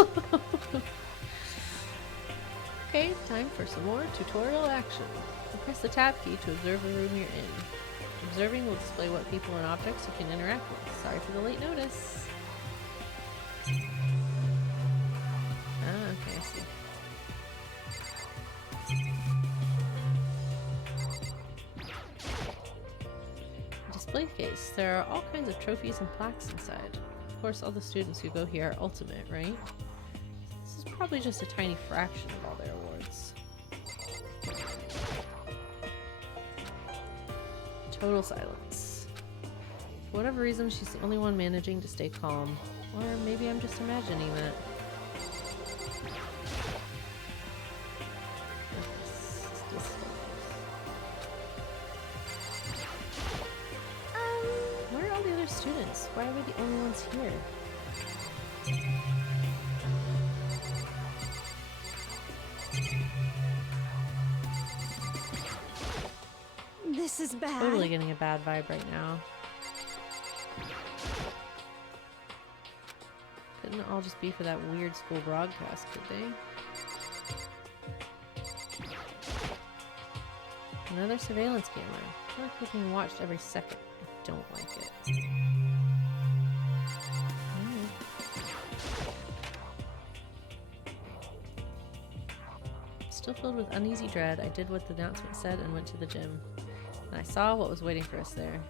Okay, time for some more tutorial action. You press the tab key to observe the room you're in. Observing will display what people and objects you can interact with. Sorry for the late notice. Ah, okay, I see. Display case. There are all kinds of trophies and plaques inside. Of course, all the students who go here are ultimate, right? This is probably just a tiny fraction of all their awards. Total silence. For whatever reason, she's the only one managing to stay calm. Or maybe I'm just imagining that. Where are all the other students? Why are we the only ones here? This is bad. Totally getting a bad vibe right now. Couldn't it all just be for that weird school broadcast, could they? Another surveillance camera. I feel like we're being watched every second. I don't like it. Still filled with uneasy dread, I did what the announcement said and went to the gym. And I saw what was waiting for us there.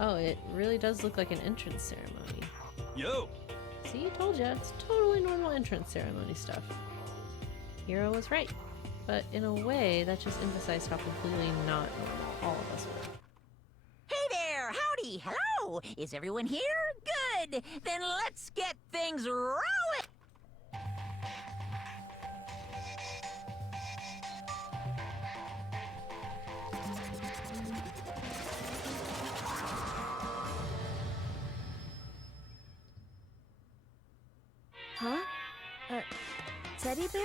Oh, it really does look like an entrance ceremony. Yo! See, told ya, it's totally normal entrance ceremony stuff. Hiro was right, but in a way, that just emphasized how completely not normal all of us were. Hey there! Howdy! Hello! Is everyone here? Good! Then let's get things rolling! Huh? Teddy bear?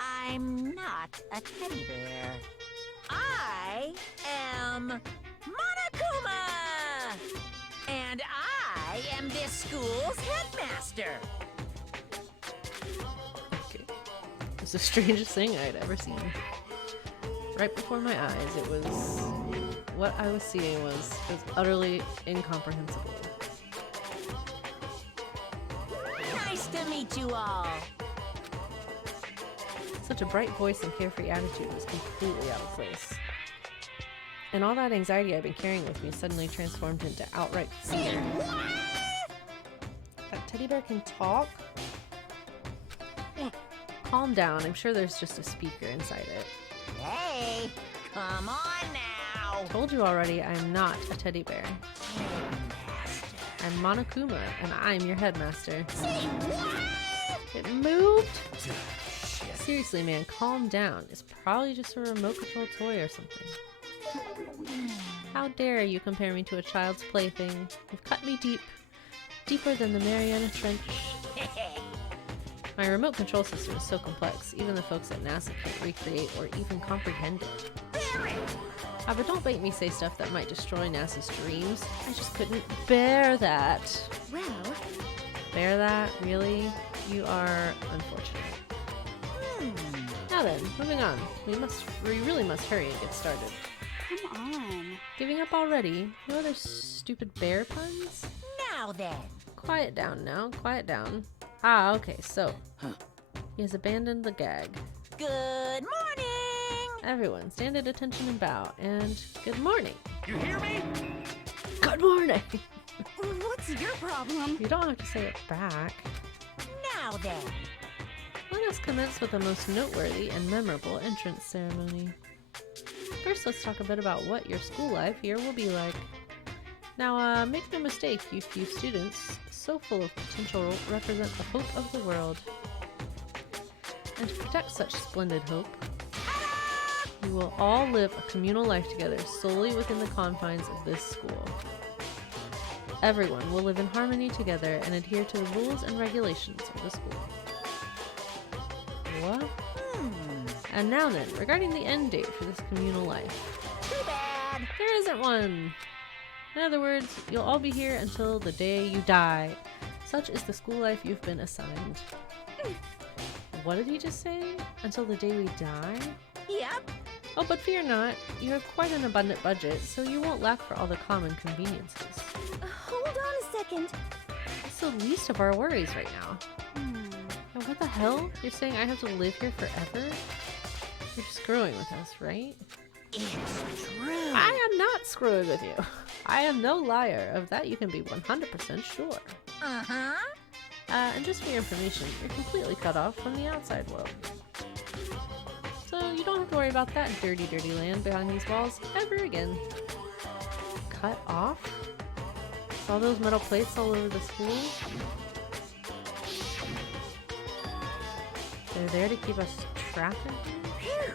I'm not a teddy bear. I am Monokuma! And I am this school's headmaster. Okay. It's the strangest thing I'd ever seen. Right before my eyes, it was... what I was seeing was utterly incomprehensible. Nice to meet you all. Such a bright voice and carefree attitude was completely out of place. And all that anxiety I've been carrying with me suddenly transformed into outright fear. That teddy bear can talk? Calm down, I'm sure there's just a speaker inside it. Hey, come on now. Told you already, I am not a teddy bear. I'm Monokuma, and I'm your headmaster. Say what? It moved? seriously, man, calm down. It's probably just a remote control toy or something. How dare you compare me to a child's plaything? You've cut me deep. Deeper than the Mariana Trench. My remote control system is so complex, even the folks at NASA can't recreate or even comprehend it. But don't make me say stuff that might destroy NASA's dreams. I just couldn't bear that. Well, Bear that? Really? You are unfortunate. Now then, moving on. We really must hurry and get started. Come on. Giving up already? No other stupid bear puns? Now then. Quiet down now, quiet down. Ah, okay, so. He has abandoned the gag. Good morning! Everyone, stand at attention and bow. And good morning. You hear me? Good morning! What's your problem? You don't have to say it back. Now then. Let us commence with the most noteworthy and memorable entrance ceremony. First, let's talk a bit about what your school life here will be like. Now, make no mistake, you few students, so full of potential, represent the hope of the world. And to protect such splendid hope, you will all live a communal life together solely within the confines of this school. Everyone will live in harmony together and adhere to the rules and regulations of the school. What? And now then, regarding the end date for this communal life. Too bad. There isn't one! In other words, you'll all be here until the day you die. Such is the school life you've been assigned. What did he just say? Until the day we die? Yep. Oh, but fear not. You have quite an abundant budget, so you won't lack for all the common conveniences. hold on a second. It's the least of our worries right now. Now, what the hell? You're saying I have to live here forever? You're screwing with us, right? It's true. I am not screwing with you. I am no liar. Of that you can be 100% sure. Uh-huh. And just for your information, you're completely cut off from the outside world. So you don't have to worry about that dirty, dirty land behind these walls ever again. Cut off? All those metal plates all over the school? They're there to keep us trapped in here?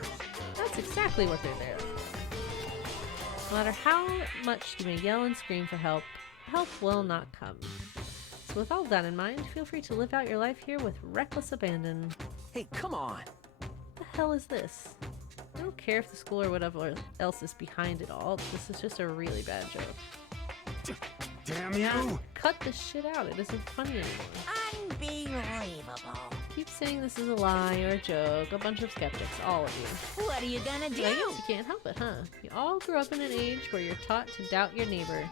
That's exactly what they're there for. No matter how much you may yell and scream for help, help will not come. So with all that in mind, feel free to live out your life here with reckless abandon. Hey, come on! What the hell is this? I don't care if the school or whatever else is behind it all. This is just a really bad joke. Damn you! Cut this shit out. It isn't funny anymore. Unbelievable. Keep saying this is a lie or a joke. A bunch of skeptics, all of you. What are you gonna do? I guess you can't help it, huh? You all grew up in an age where you're taught to doubt your neighbor.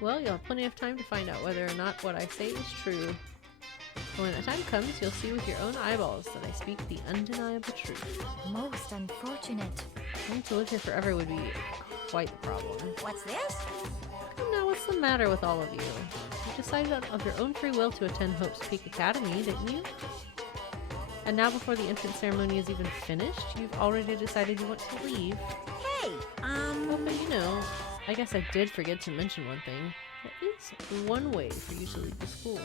Well, you'll have plenty of time to find out whether or not what I say is true. And when the time comes, you'll see with your own eyeballs that I speak the undeniable truth. Most unfortunate. Wanting to live here forever would be quite the problem. What's this? Come now, what's the matter with all of you? You decided of your own free will to attend Hope's Peak Academy, didn't you? And now before the entrance ceremony is even finished, you've already decided you want to leave. Hey, Oh, but you know, I guess I did forget to mention one thing. There is one way for you to leave the school.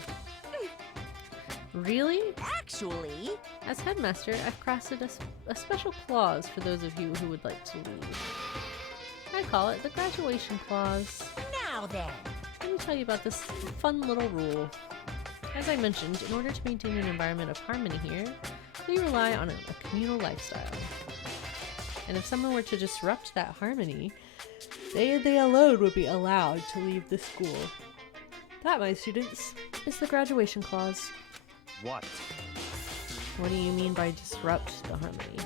Really? actually, As headmaster, I've crafted a special clause for those of you who would like to leave. I call it the graduation clause. now then. Let me tell you about this fun little rule. As I mentioned, in order to maintain an environment of harmony here, we rely on a communal lifestyle. And if someone were to disrupt that harmony, they alone would be allowed to leave the school. That, my students, is the graduation clause. What? What do you mean by disrupt the harmony?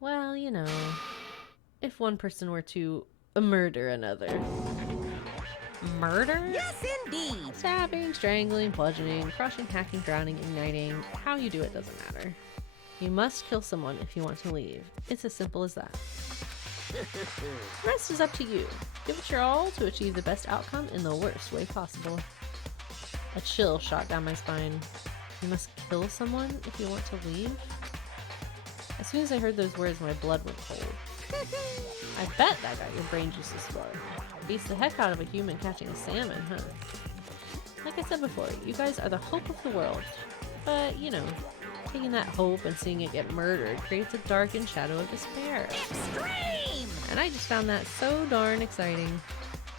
Well, you know, if one person were to murder another. Murder? Yes, indeed. Stabbing, strangling, bludgeoning, crushing, hacking, drowning, igniting. How you do it doesn't matter. You must kill someone if you want to leave. It's as simple as that. The rest is up to you. Give it your all to achieve the best outcome in the worst way possible. A chill shot down my spine. You must kill someone if you want to leave? As soon as I heard those words, my blood went cold. I bet that got your brain juices flowing. Beats the heck out of a human catching a salmon, huh? Like I said before, you guys are the hope of the world. But, you know, Taking that hope and seeing it get murdered creates a darkened shadow of despair. Extreme! And I just found that so darn exciting.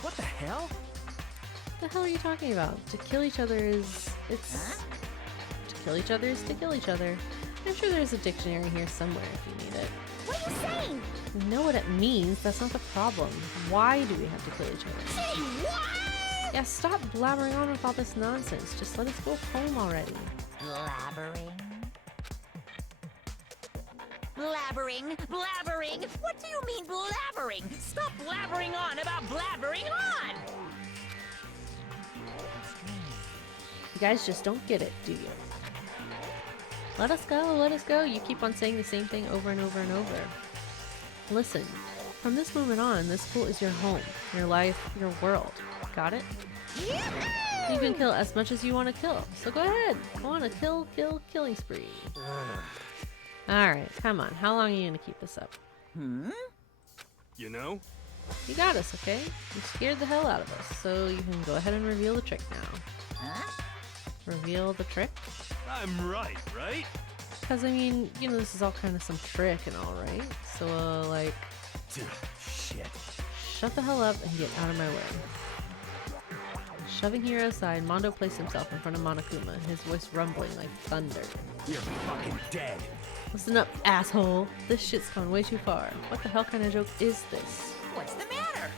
What the hell? What the hell are you talking about? To kill each other is... To kill each other is to kill each other. I'm sure there's a dictionary here somewhere if you need it. What are you saying? You know what it means, that's not the problem. Why do we have to kill each other? Say what? Yeah, stop blabbering on with all this nonsense. Just let us go home already. Blabbering? Blabbering? What do you mean blabbering? Stop blabbering on about blabbering on! You guys just don't get it, do you? Let us go, let us go. You keep on saying the same thing over and over and over. Listen, from this moment on, this school is your home, your life, your world. Got it? You can kill as much as you want to kill. So go ahead. Go on a killing spree. Alright, come on. How long are you going to keep this up? You know? You got us, okay? You scared the hell out of us, so you can go ahead and reveal the trick now. Huh? Reveal the trick? I'm right? Because, I mean, you know, this is all kind of some trick and all, right? So, like... Shit. Shut the hell up and get out of my way. Shoving Hiro aside, Mondo placed himself in front of Monokuma, his voice rumbling like thunder. You're fucking dead. Listen up, asshole. This shit's gone way too far. What the hell kind of joke is this? What's the matter?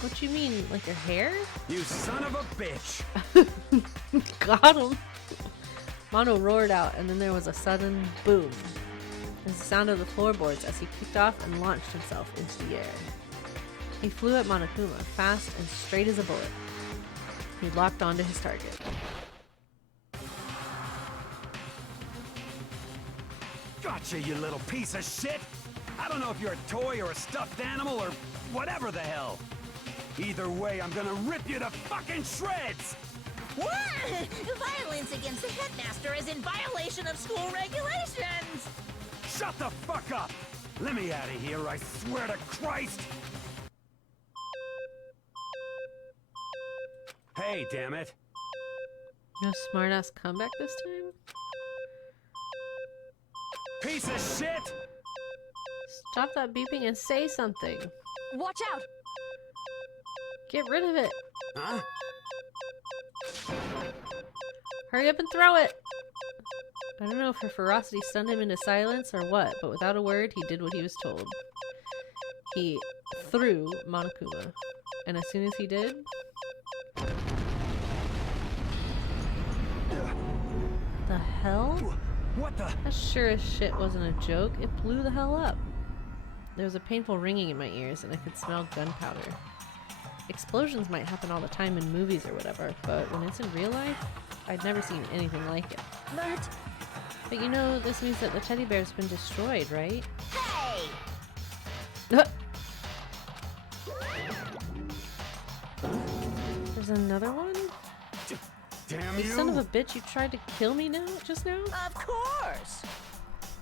What you mean, like your hair? You son of a bitch. Got him. Mondo roared out, and then there was a sudden boom. There's the sound of the floorboards as he kicked off and launched himself into the air. He flew at Monokuma, fast and straight as a bullet. He locked onto his target. Gotcha, you little piece of shit. I don't know if you're a toy or a stuffed animal or whatever the hell. Either way, I'm gonna rip you to fucking shreds! What? Violence against the headmaster is in violation of school regulations! Shut the fuck up! Let me out of here, I swear to Christ! Hey, damn it. No smartass comeback this time? Piece of shit! Stop that beeping and say something. Watch out! Get rid of it. Huh? Hurry up and throw it! I don't know if her ferocity stunned him into silence or what, but without a word, he did what he was told. He threw Monokuma. And as soon as he did... The hell? What the? That sure as shit wasn't a joke. It blew the hell up. There was a painful ringing in my ears, and I could smell gunpowder. Explosions might happen all the time in movies or whatever, but when it's in real life, I'd never seen anything like it. Alert! But you know, this means that the teddy bear's been destroyed, right? Hey! There's another one? Damn You you! son of a bitch, you tried to kill me just now? Of course!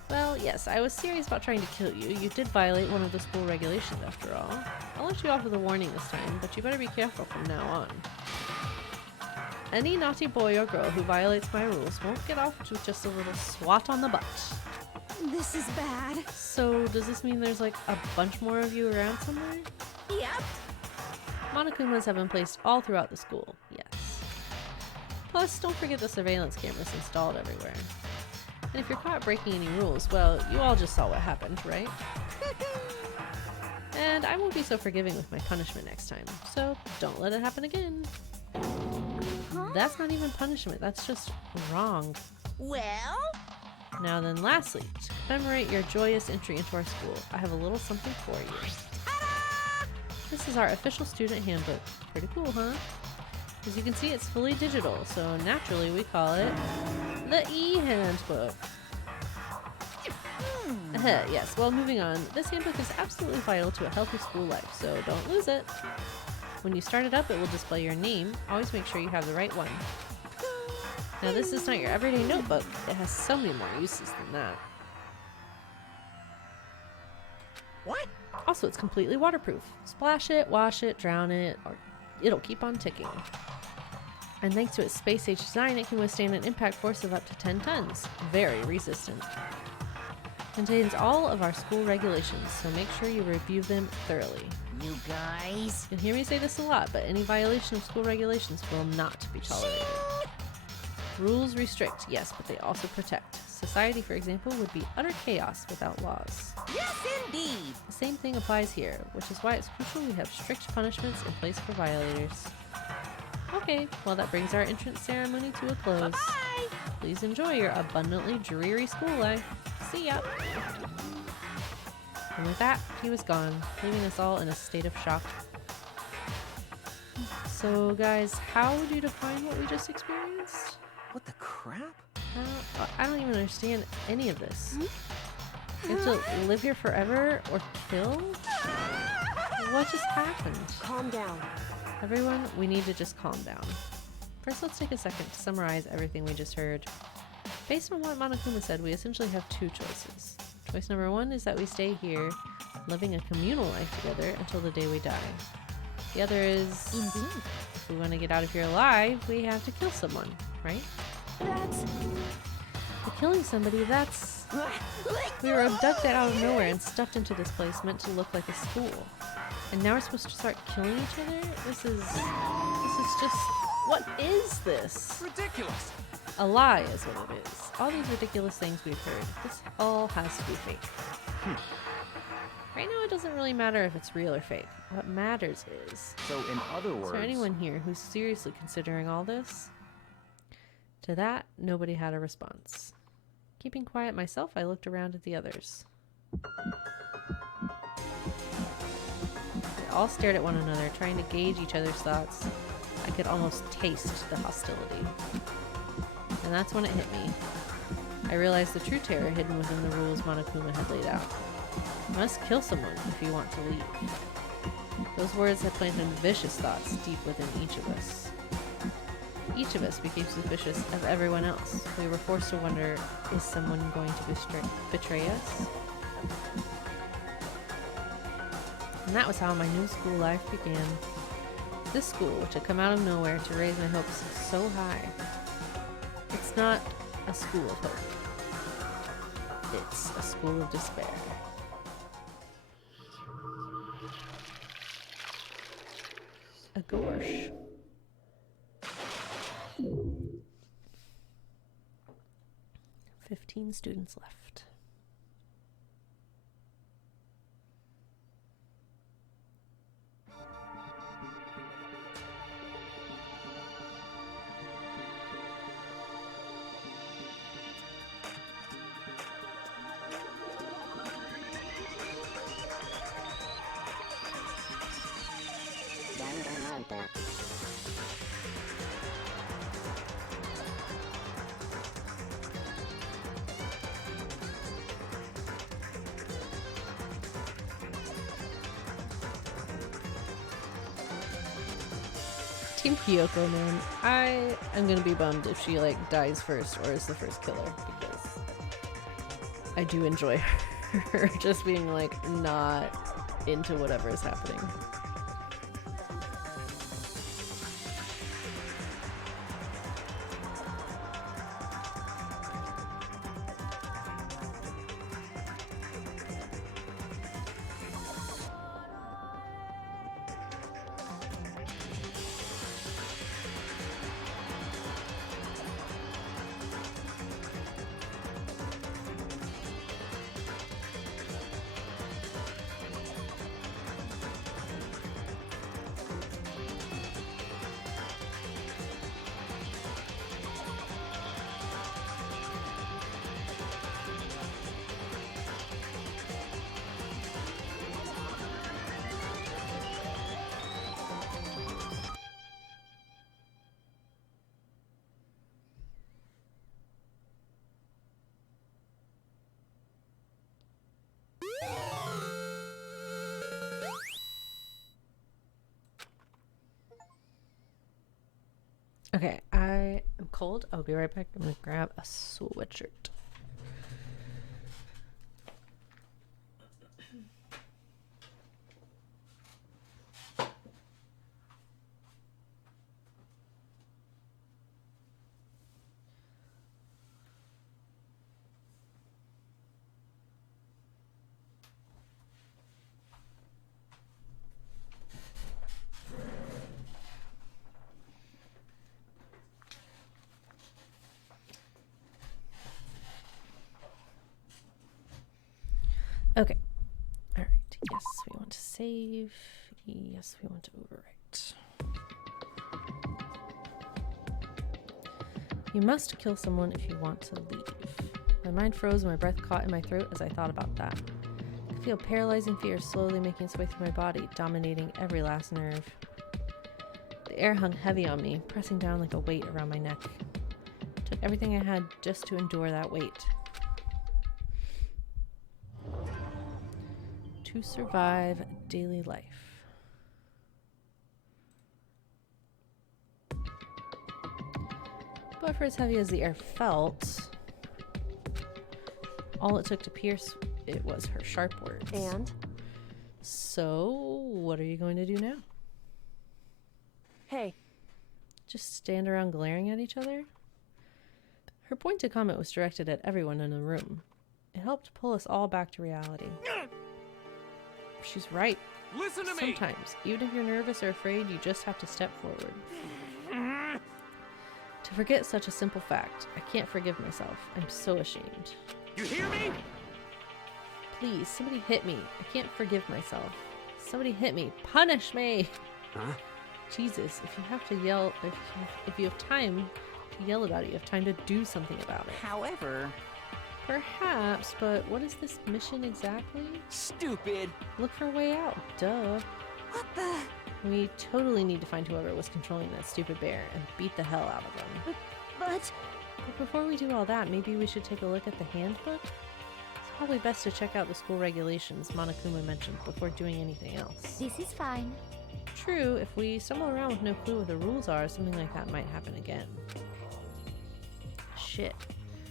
Well, yes, I was serious about trying to kill you. You did violate one of the school regulations after all. I'll let you off with a warning this time, but you better be careful from now on. Any naughty boy or girl who violates my rules won't get off with just a little swat on the butt. This is bad. So, does this mean there's like a bunch more of you around somewhere? Yep. Monokumas have been placed all throughout the school, yes. Plus, don't forget the surveillance cameras installed everywhere. And if you're caught breaking any rules, well, you all just saw what happened, right? And I won't be so forgiving with my punishment next time, so don't let it happen again. That's not even punishment, that's just wrong. Well? Now then, lastly, to commemorate your joyous entry into our school, I have a little something for you. Ta-da! This is our official student handbook. Pretty cool, huh? As you can see, it's fully digital, so naturally we call it the e-handbook. Yes, well, moving on. This handbook is absolutely vital to a healthy school life, so don't lose it. When you start it up, it will display your name. Always make sure you have the right one. Now, this is not your everyday notebook. It has so many more uses than that. What? Also, it's completely waterproof. Splash it, wash it, drown it, or it'll keep on ticking. And thanks to its space-age design, it can withstand an impact force of up to 10 tons. Very resistant. Contains all of our school regulations, so make sure you review them thoroughly. You guys? You'll hear me say this a lot, but any violation of school regulations will not be tolerated. Rules restrict, yes, but they also protect. Society, for example, would be utter chaos without laws. Yes, indeed! The same thing applies here, which is why it's crucial we have strict punishments in place for violators. Okay, well that brings our entrance ceremony to a close. Bye-bye! Please enjoy your abundantly dreary school life. See ya! And with that, he was gone, leaving us all in a state of shock. So guys, how would you define what we just experienced? What the crap? I don't even understand any of this. You have to live here forever or kill? What just happened? Calm down. Everyone, we need to just calm down. First, let's take a second to summarize everything we just heard. Based on what Monokuma said, we essentially have two choices. Choice number one is that we stay here, living a communal life together until the day we die. The other is, if we want to get out of here alive, we have to kill someone, right? But killing somebody, that's... We were abducted out of nowhere and stuffed into this place meant to look like a school. And now we're supposed to start killing each other? This is just... What is this? Ridiculous! A lie is what it is. All these ridiculous things we've heard. This all has to be fake. Right now it doesn't really matter if it's real or fake. What matters is... So, in other words... Is there anyone here who's seriously considering all this? To that, nobody had a response. Keeping quiet myself, I looked around at the others. They all stared at one another, trying to gauge each other's thoughts. I could almost taste the hostility. And that's when it hit me. I realized the true terror hidden within the rules Monokuma had laid out. You must kill someone if you want to leave. Those words had planted vicious thoughts deep within each of us. Each of us became suspicious of everyone else. We were forced to wonder, is someone going to betray us? And that was how my new school life began. This school, which had come out of nowhere to raise my hopes so high. It's not a school of hope. It's a school of despair. A gorsh. "15 students left." Danganronpa. Team Kyoko, man. I am gonna be bummed if she like dies first or is the first killer, because I do enjoy her just being like not into whatever is happening. Okay, I am cold. I'll be right back. I'm gonna grab a sweatshirt. Okay. Alright. Yes, we want to save. Yes, we want to overwrite. You must kill someone if you want to leave. My mind froze and my breath caught in my throat as I thought about that. I could feel paralyzing fear slowly making its way through my body, dominating every last nerve. The air hung heavy on me, pressing down like a weight around my neck. It took everything I had just to endure that weight. To survive daily life. But for as heavy as the air felt, all it took to pierce it was her sharp words. And? So, what are you going to do now? Hey. Just stand around glaring at each other? Her pointed comment was directed at everyone in the room. It helped pull us all back to reality. She's right. Listen to me! Sometimes, even if you're nervous or afraid, you just have to step forward. To forget such a simple fact, I can't forgive myself. I'm so ashamed. You hear me? Please, somebody hit me. I can't forgive myself. Somebody hit me. Punish me! Huh? Jesus, if you have to yell, if you have time to yell about it, you have time to do something about it. However... Perhaps, but what is this mission exactly? Stupid! Look for a way out. Duh. What the... We totally need to find whoever was controlling that stupid bear and beat the hell out of them. But... But before we do all that, maybe we should take a look at the handbook? It's probably best to check out the school regulations Monokuma mentioned before doing anything else. This is fine. True, if we stumble around with no clue what the rules are, something like that might happen again. Shit.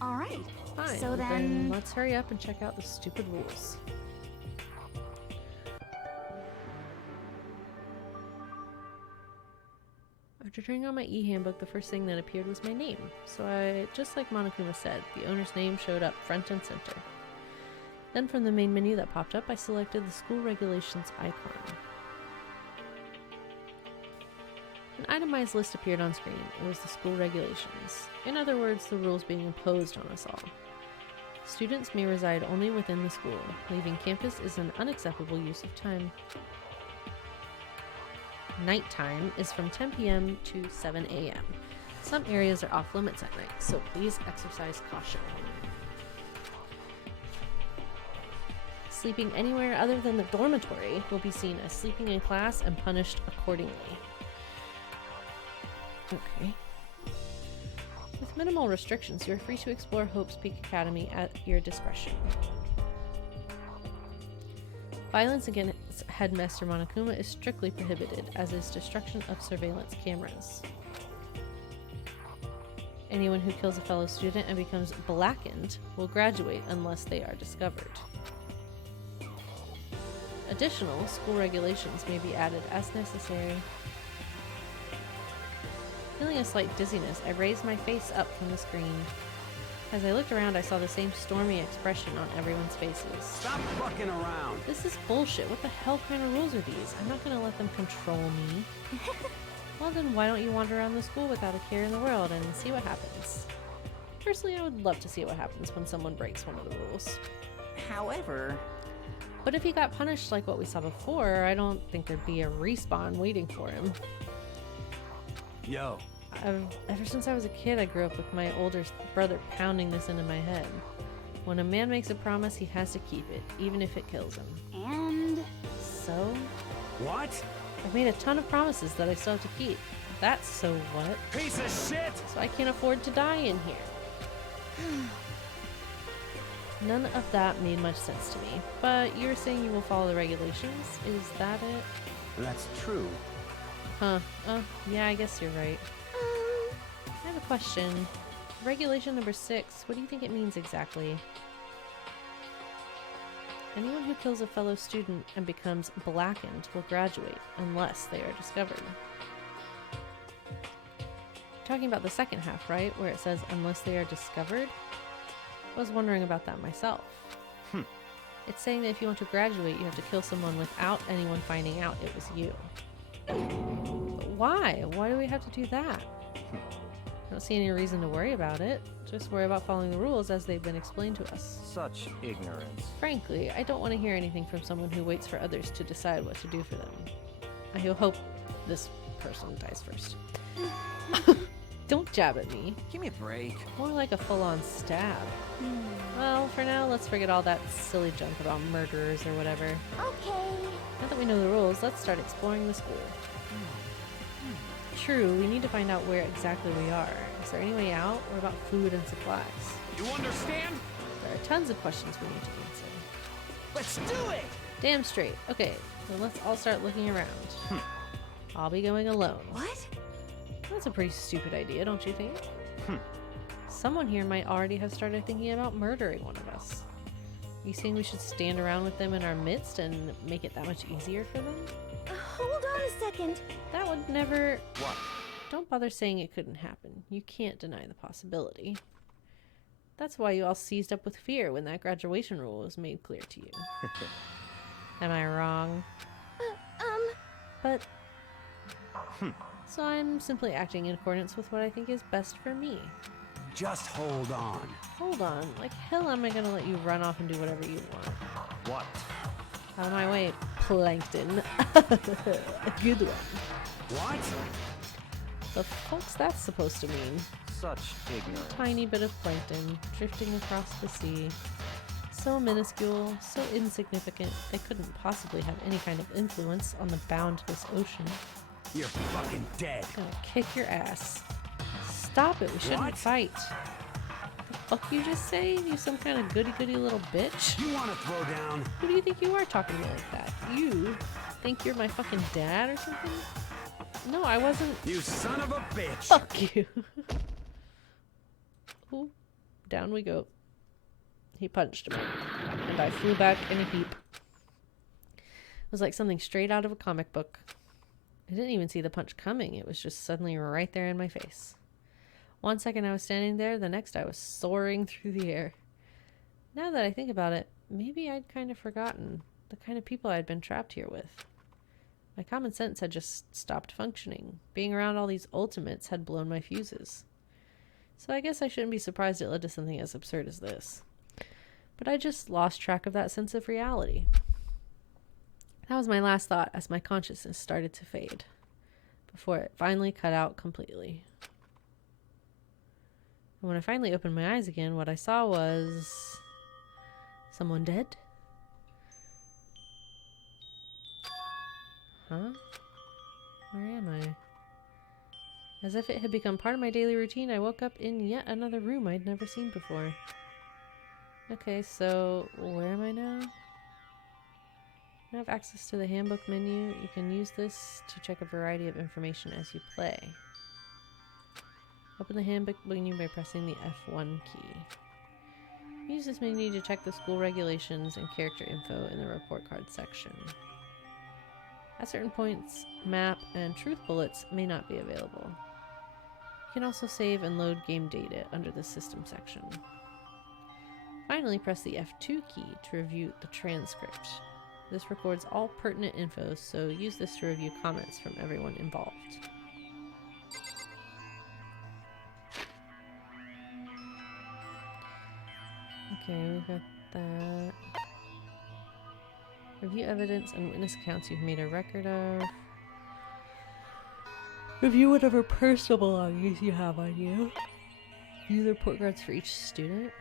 Alright. Fine, So then... let's hurry up and check out the stupid rules. After turning on my e-handbook, the first thing that appeared was my name. So just like Monokuma said, the owner's name showed up front and center. Then from the main menu that popped up, I selected the school regulations icon. An itemized list appeared on screen. It was the school regulations. In other words, the rules being imposed on us all. Students may reside only within the school. Leaving campus is an unacceptable use of time. Nighttime is from 10 p.m. to 7 a.m. Some areas are off limits at night, so please exercise caution. Sleeping anywhere other than the dormitory will be seen as sleeping in class and punished accordingly. Okay. With minimal restrictions, you are free to explore Hope's Peak Academy at your discretion. Violence against Headmaster Monokuma is strictly prohibited, as is destruction of surveillance cameras. Anyone who kills a fellow student and becomes blackened will graduate unless they are discovered. Additional school regulations may be added as necessary. Feeling a slight dizziness, I raised my face up from the screen. As I looked around, I saw the same stormy expression on everyone's faces. Stop fucking around! This is bullshit. What the hell kind of rules are these? I'm not gonna let them control me. Well then, why don't you wander around the school without a care in the world and see what happens? Personally, I would love to see what happens when someone breaks one of the rules. However... But if he got punished like what we saw before, I don't think there'd be a respawn waiting for him. Yo. Ever since I was a kid, I grew up with my older brother pounding this into my head. When a man makes a promise, he has to keep it, even if it kills him. And... So? What? I've made a ton of promises that I still have to keep. That's so what? Piece of shit! So I can't afford to die in here. None of that made much sense to me. But you're saying you will follow the regulations? Is that it? That's true. Huh. Oh, yeah, I guess you're right. I have a question. Regulation number 6, what do you think it means exactly? Anyone who kills a fellow student and becomes blackened will graduate unless they are discovered. You're talking about the second half, right? Where it says unless they are discovered? I was wondering about that myself. It's saying that if you want to graduate, you have to kill someone without anyone finding out it was you. But why? Why do we have to do that? I don't see any reason to worry about it. Just worry about following the rules as they've been explained to us. Such ignorance. Frankly, I don't want to hear anything from someone who waits for others to decide what to do for them. I hope this person dies first. Don't jab at me. Give me a break. More like a full-on stab. Well, for now, let's forget all that silly junk about murderers or whatever. Okay. Now that we know the rules, let's start exploring the school. True, we need to find out where exactly we are. Is there any way out? What about food and supplies? You understand? There are tons of questions we need to answer. Let's do it! Damn straight. Okay, then let's all start looking around. I'll be going alone. What? That's a pretty stupid idea, don't you think? Someone here might already have started thinking about murdering one of us. You saying we should stand around with them in our midst and make it that much easier for them? Hold on a second. That would never... What? Don't bother saying it couldn't happen. You can't deny the possibility. That's why you all seized up with fear when that graduation rule was made clear to you. Am I wrong? But... So I'm simply acting in accordance with what I think is best for me. Just hold on. Hold on. Like hell am I gonna let you run off and do whatever you want? What? Out of my way, Plankton. A good one. What? The fuck's that supposed to mean? Such ignorance. Tiny bit of plankton drifting across the sea. So minuscule, so insignificant, they couldn't possibly have any kind of influence on the boundless ocean. You're fucking dead. I'm gonna kick your ass. Stop it, we shouldn't What? fight. The fuck you just say? You some kind of goody-goody little bitch? You want to throw down? Who do you think you are talking to me like that? You think you're my fucking dad or something? No, I wasn't. You son of a bitch! Fuck you. Ooh, down we go. He punched me, and I flew back in a heap. It was like something straight out of a comic book. I didn't even see the punch coming. It was just suddenly right there in my face. 1 second I was standing there, the next I was soaring through the air. Now that I think about it, maybe I'd kind of forgotten the kind of people I'd been trapped here with. My common sense had just stopped functioning. Being around all these ultimates had blown my fuses. So I guess I shouldn't be surprised it led to something as absurd as this. But I just lost track of that sense of reality. That was my last thought as my consciousness started to fade, before it finally cut out completely. And when I finally opened my eyes again, what I saw was... someone dead? Huh? Where am I? As if it had become part of my daily routine, I woke up in yet another room I'd never seen before. Okay, so where am I now? You have access to the handbook menu. You can use this to check a variety of information as you play. Open the handbook menu by pressing the F1 key. Use this menu to check the school regulations and character info in the report card section. At certain points, map and truth bullets may not be available. You can also save and load game data under the system section. Finally, press the F2 key to review the transcript. This records all pertinent info, so use this to review comments from everyone involved. Okay, we got that. Review evidence and witness accounts you've made a record of. Review whatever personal belongings you have on you. View the report cards for each student.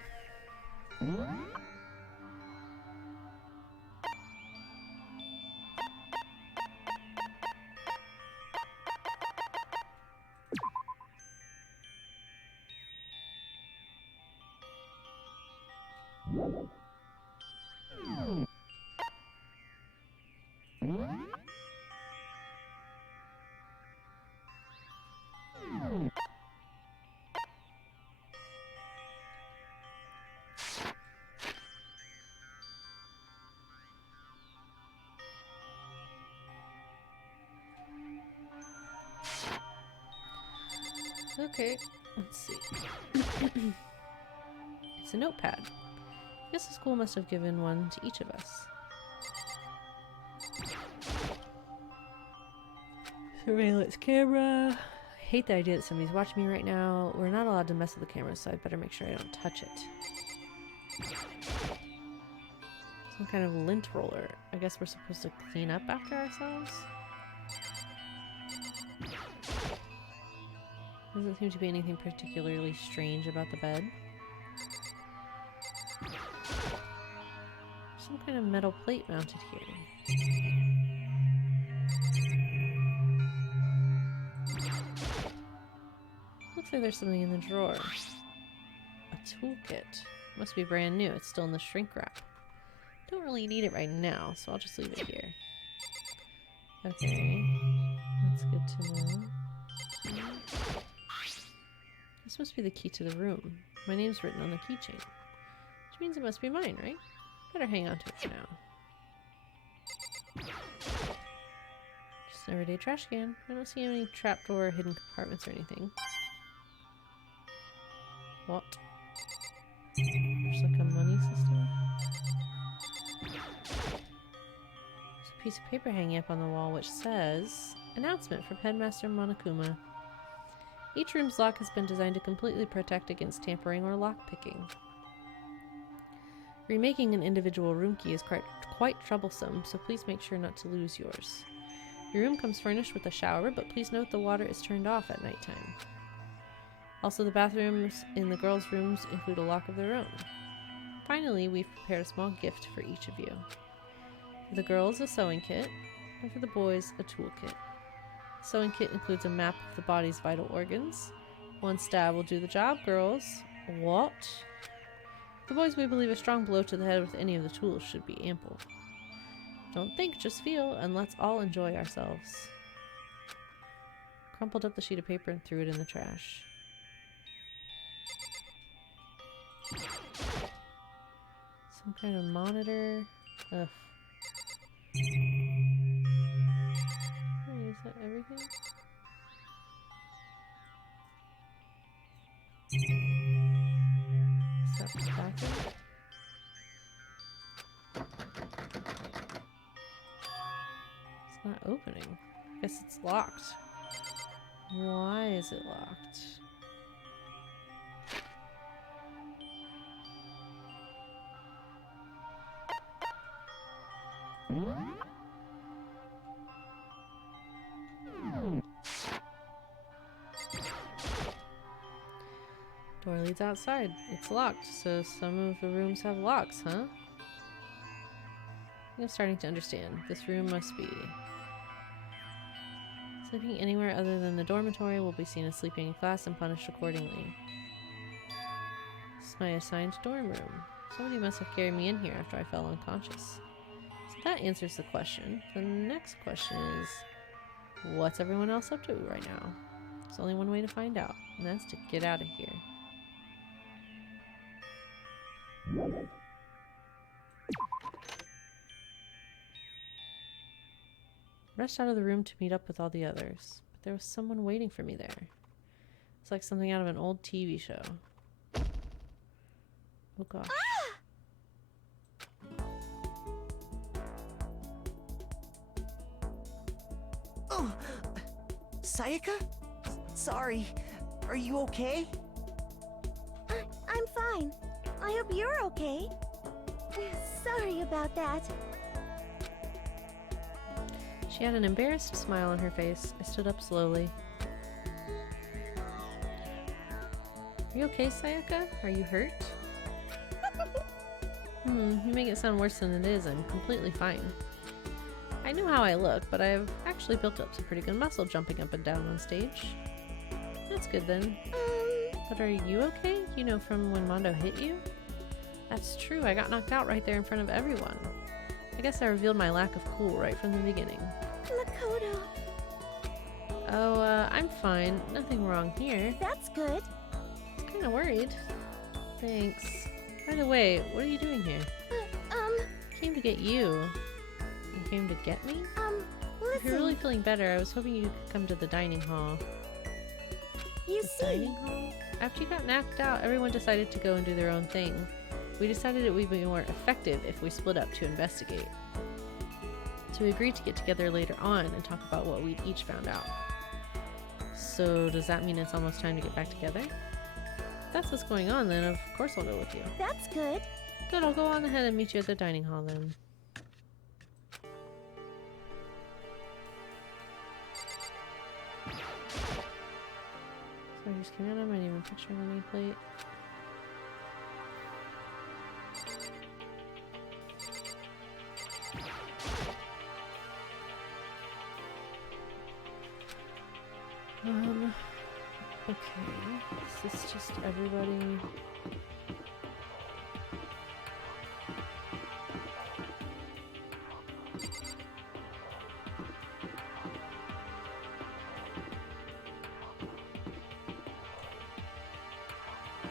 Okay, let's see. It's a notepad. I guess the school must have given one to each of us. Surveillance camera, hate the idea that somebody's watching me right now. We're not allowed to mess with the camera, so I better make sure I don't touch it. Some kind of lint roller. I guess we're supposed to clean up after ourselves? Doesn't seem to be anything particularly strange about the bed. Some kind of metal plate mounted here. Looks like there's something in the drawer. A toolkit. Must be brand new. It's still in the shrink wrap. Don't really need it right now, so I'll just leave it here. Okay. That's good to know. This must be the key to the room. My name's written on the keychain. Which means it must be mine, right? Better hang on to it for now. Just an everyday trash can. I don't see any trapdoor or hidden compartments or anything. What? There's like a money system? There's a piece of paper hanging up on the wall which says, "Announcement from Headmaster Monokuma. Each room's lock has been designed to completely protect against tampering or lockpicking. Remaking an individual room key is quite troublesome, so please make sure not to lose yours. Your room comes furnished with a shower, but please note the water is turned off at nighttime. Also, the bathrooms in the girls' rooms include a lock of their own. Finally, we've prepared a small gift for each of you. For the girls, a sewing kit, and for the boys, a toolkit. The sewing kit includes a map of the body's vital organs. One stab will do the job, girls. What? The boys, we believe a strong blow to the head with any of the tools should be ample. Don't think, just feel, and let's all enjoy ourselves." Crumpled up the sheet of paper and threw it in the trash. Some kind of monitor. Ugh. Wait, is that everything? Is that the bathroom? It's not opening. I guess it's locked. Why is it locked? Door leads outside. It's locked, so some of the rooms have locks, huh? I'm starting to understand. This room must be... Sleeping anywhere other than the dormitory will be seen as sleeping in class and punished accordingly. This is my assigned dorm room. Somebody must have carried me in here after I fell unconscious. So that answers the question. The next question is, what's everyone else up to right now? There's only one way to find out, and that's to get out of here. Rushed out of the room to meet up with all the others, but there was someone waiting for me there. It's like something out of an old TV show. Oh gosh. Oh, Sayaka? Sorry. Are you okay? I'm fine. I hope you're okay. Sorry about that. She had an embarrassed smile on her face. I stood up slowly. Are you okay, Sayaka? Are you hurt? You make it sound worse than it is. I'm completely fine. I know how I look, but I've actually built up some pretty good muscle jumping up and down on stage. That's good then. But are you okay? You know, from when Mondo hit you? That's true, I got knocked out right there in front of everyone. I guess I revealed my lack of cool right from the beginning. Makoto. Oh, I'm fine. Nothing wrong here. That's good. Kinda worried. Thanks. By the way, what are you doing here? I came to get you. You came to get me? Listen. If you're really feeling better, I was hoping you could come to the dining hall. You The see. dining hall? After you got knocked out, everyone decided to go and do their own thing. We decided it would be more effective if we split up to investigate. So we agreed to get together later on and talk about what we'd each found out. So does that mean it's almost time to get back together? If that's what's going on, then of course I'll go with you. That's good. Good, I'll go on ahead and meet you at the dining hall then. Sorry, just came out. I might even picture on the nameplate. Okay, is this just everybody?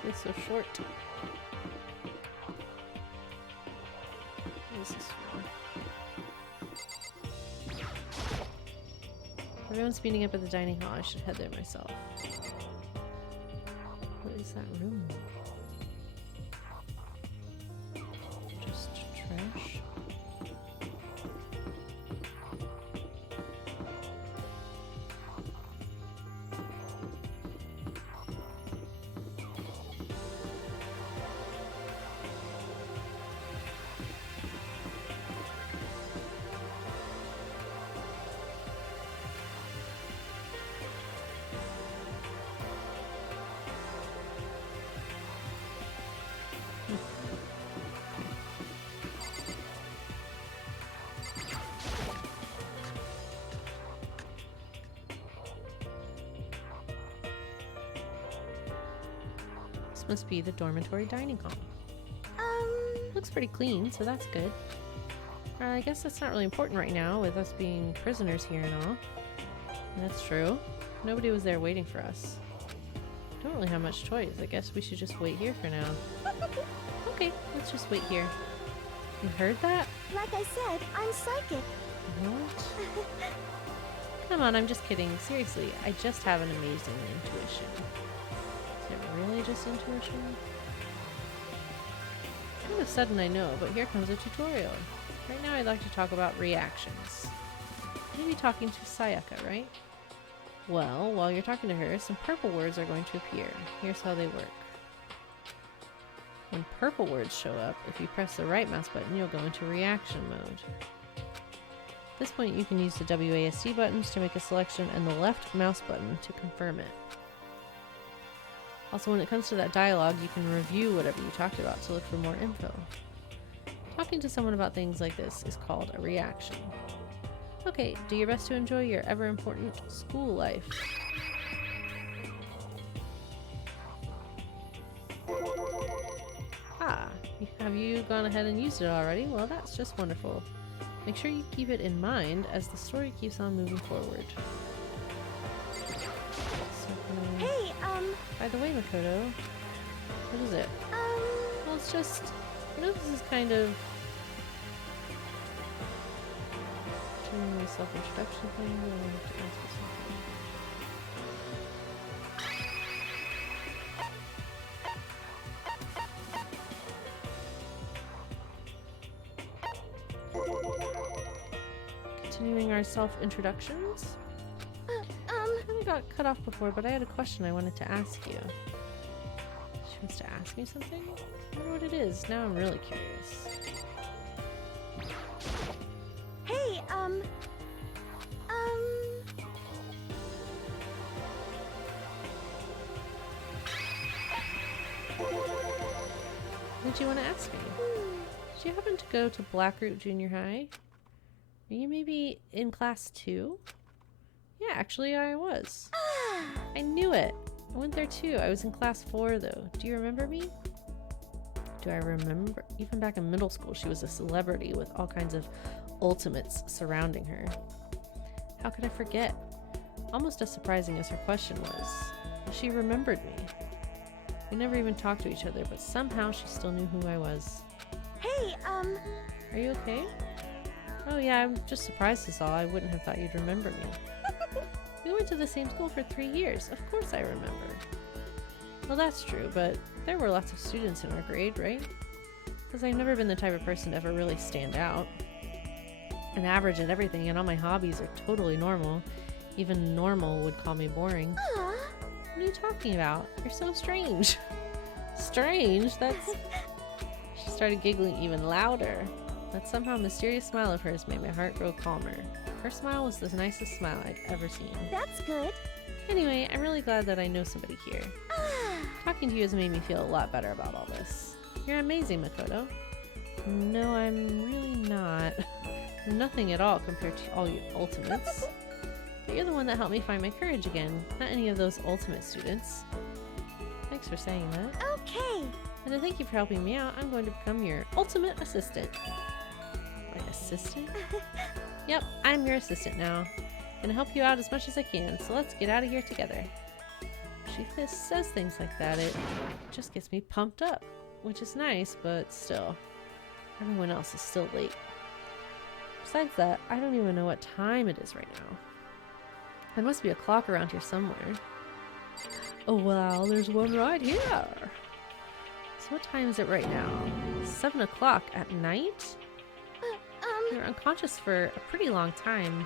It's so short. What is this for? Everyone's meeting up at the dining hall. I should head there myself. What is that room? Just trash? This must be the dormitory dining hall. Looks pretty clean, so that's good. I guess that's not really important right now with us being prisoners here and all. That's true. Nobody was there waiting for us. Don't really have much choice. I guess we should just wait here for now. Okay, let's just wait here. You heard that? Like I said, I'm psychic. What? Come on, I'm just kidding. Seriously, I just have an amazing intuition. Is it really just intuition? Kind of sudden, I know, but here comes a tutorial. Right now I'd like to talk about reactions. Maybe talking to Sayaka, right? Well, while you're talking to her, some purple words are going to appear. Here's how they work. When purple words show up, if you press the right mouse button, you'll go into reaction mode. At this point, you can use the WASD buttons to make a selection and the left mouse button to confirm it. Also, when it comes to that dialogue, you can review whatever you talked about to look for more info. Talking to someone about things like this is called a reaction. Okay, do your best to enjoy your ever-important school life. Ah, have you gone ahead and used it already? Well, that's just wonderful. Make sure you keep it in mind as the story keeps on moving forward. So, Hey, by the way, Makoto, what is it? Well, it's just, I know this is kind of doing my self-introduction thing, but I have to ask you something. Continuing our self-introductions. I got cut off before, but I had a question I wanted to ask you. She wants to ask me something? I wonder what it is. Now I'm really curious. hey, What did you want to ask me? Did you happen to go to Blackroot Junior High? Are you maybe in class 2? Yeah, actually I was. I knew it. I went there too. I was in class 4 though. Do you remember me? Do I remember? Even back in middle school, she was a celebrity with all kinds of ultimates surrounding her. How could I forget? Almost as surprising as her question was, she remembered me. We never even talked to each other, but somehow she still knew who I was. hey, Are you okay? Oh yeah, I'm just surprised is all. I wouldn't have thought you'd remember me. We went to the same school for 3 years. Of course I remember. Well, that's true, but there were lots of students in our grade, right? Because I've never been the type of person to ever really stand out. An average at everything, and all my hobbies are totally normal. Even normal would call me boring. Aw. What are you talking about? You're so strange. Strange? That's... She started giggling even louder. That somehow mysterious smile of hers made my heart grow calmer. Her smile was the nicest smile I'd ever seen. That's good. Anyway, I'm really glad that I know somebody here. Ah. Talking to you has made me feel a lot better about all this. You're amazing, Makoto. No, I'm really not. Nothing at all compared to all you ultimates. But you're the one that helped me find my courage again, not any of those ultimate students. Thanks for saying that. Okay. And to thank you for helping me out, I'm going to become your ultimate assistant. My assistant? Yep, I'm your assistant now. Gonna help you out as much as I can, so let's get out of here together. She says things like that, it just gets me pumped up. Which is nice, but still. Everyone else is still late. Besides that, I don't even know what time it is right now. There must be a clock around here somewhere. Oh wow, there's one right here! So what time is it right now? 7 o'clock at night? You're unconscious for a pretty long time.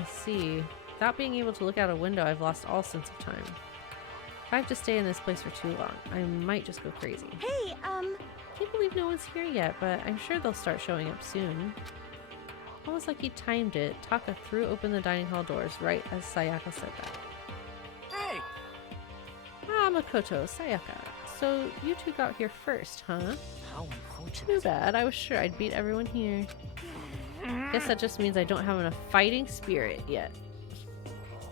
I see. Without being able to look out a window, I've lost all sense of time. If I have to stay in this place for too long, I might just go crazy. Hey, Can't believe no one's here yet, but I'm sure they'll start showing up soon. Almost like he timed it, Taka threw open the dining hall doors right as Sayaka said that. Hey! Ah, Makoto, Sayaka. So you two got here first, huh? How unfortunate. Too bad. I was sure I'd beat everyone here. Guess that just means I don't have enough fighting spirit yet.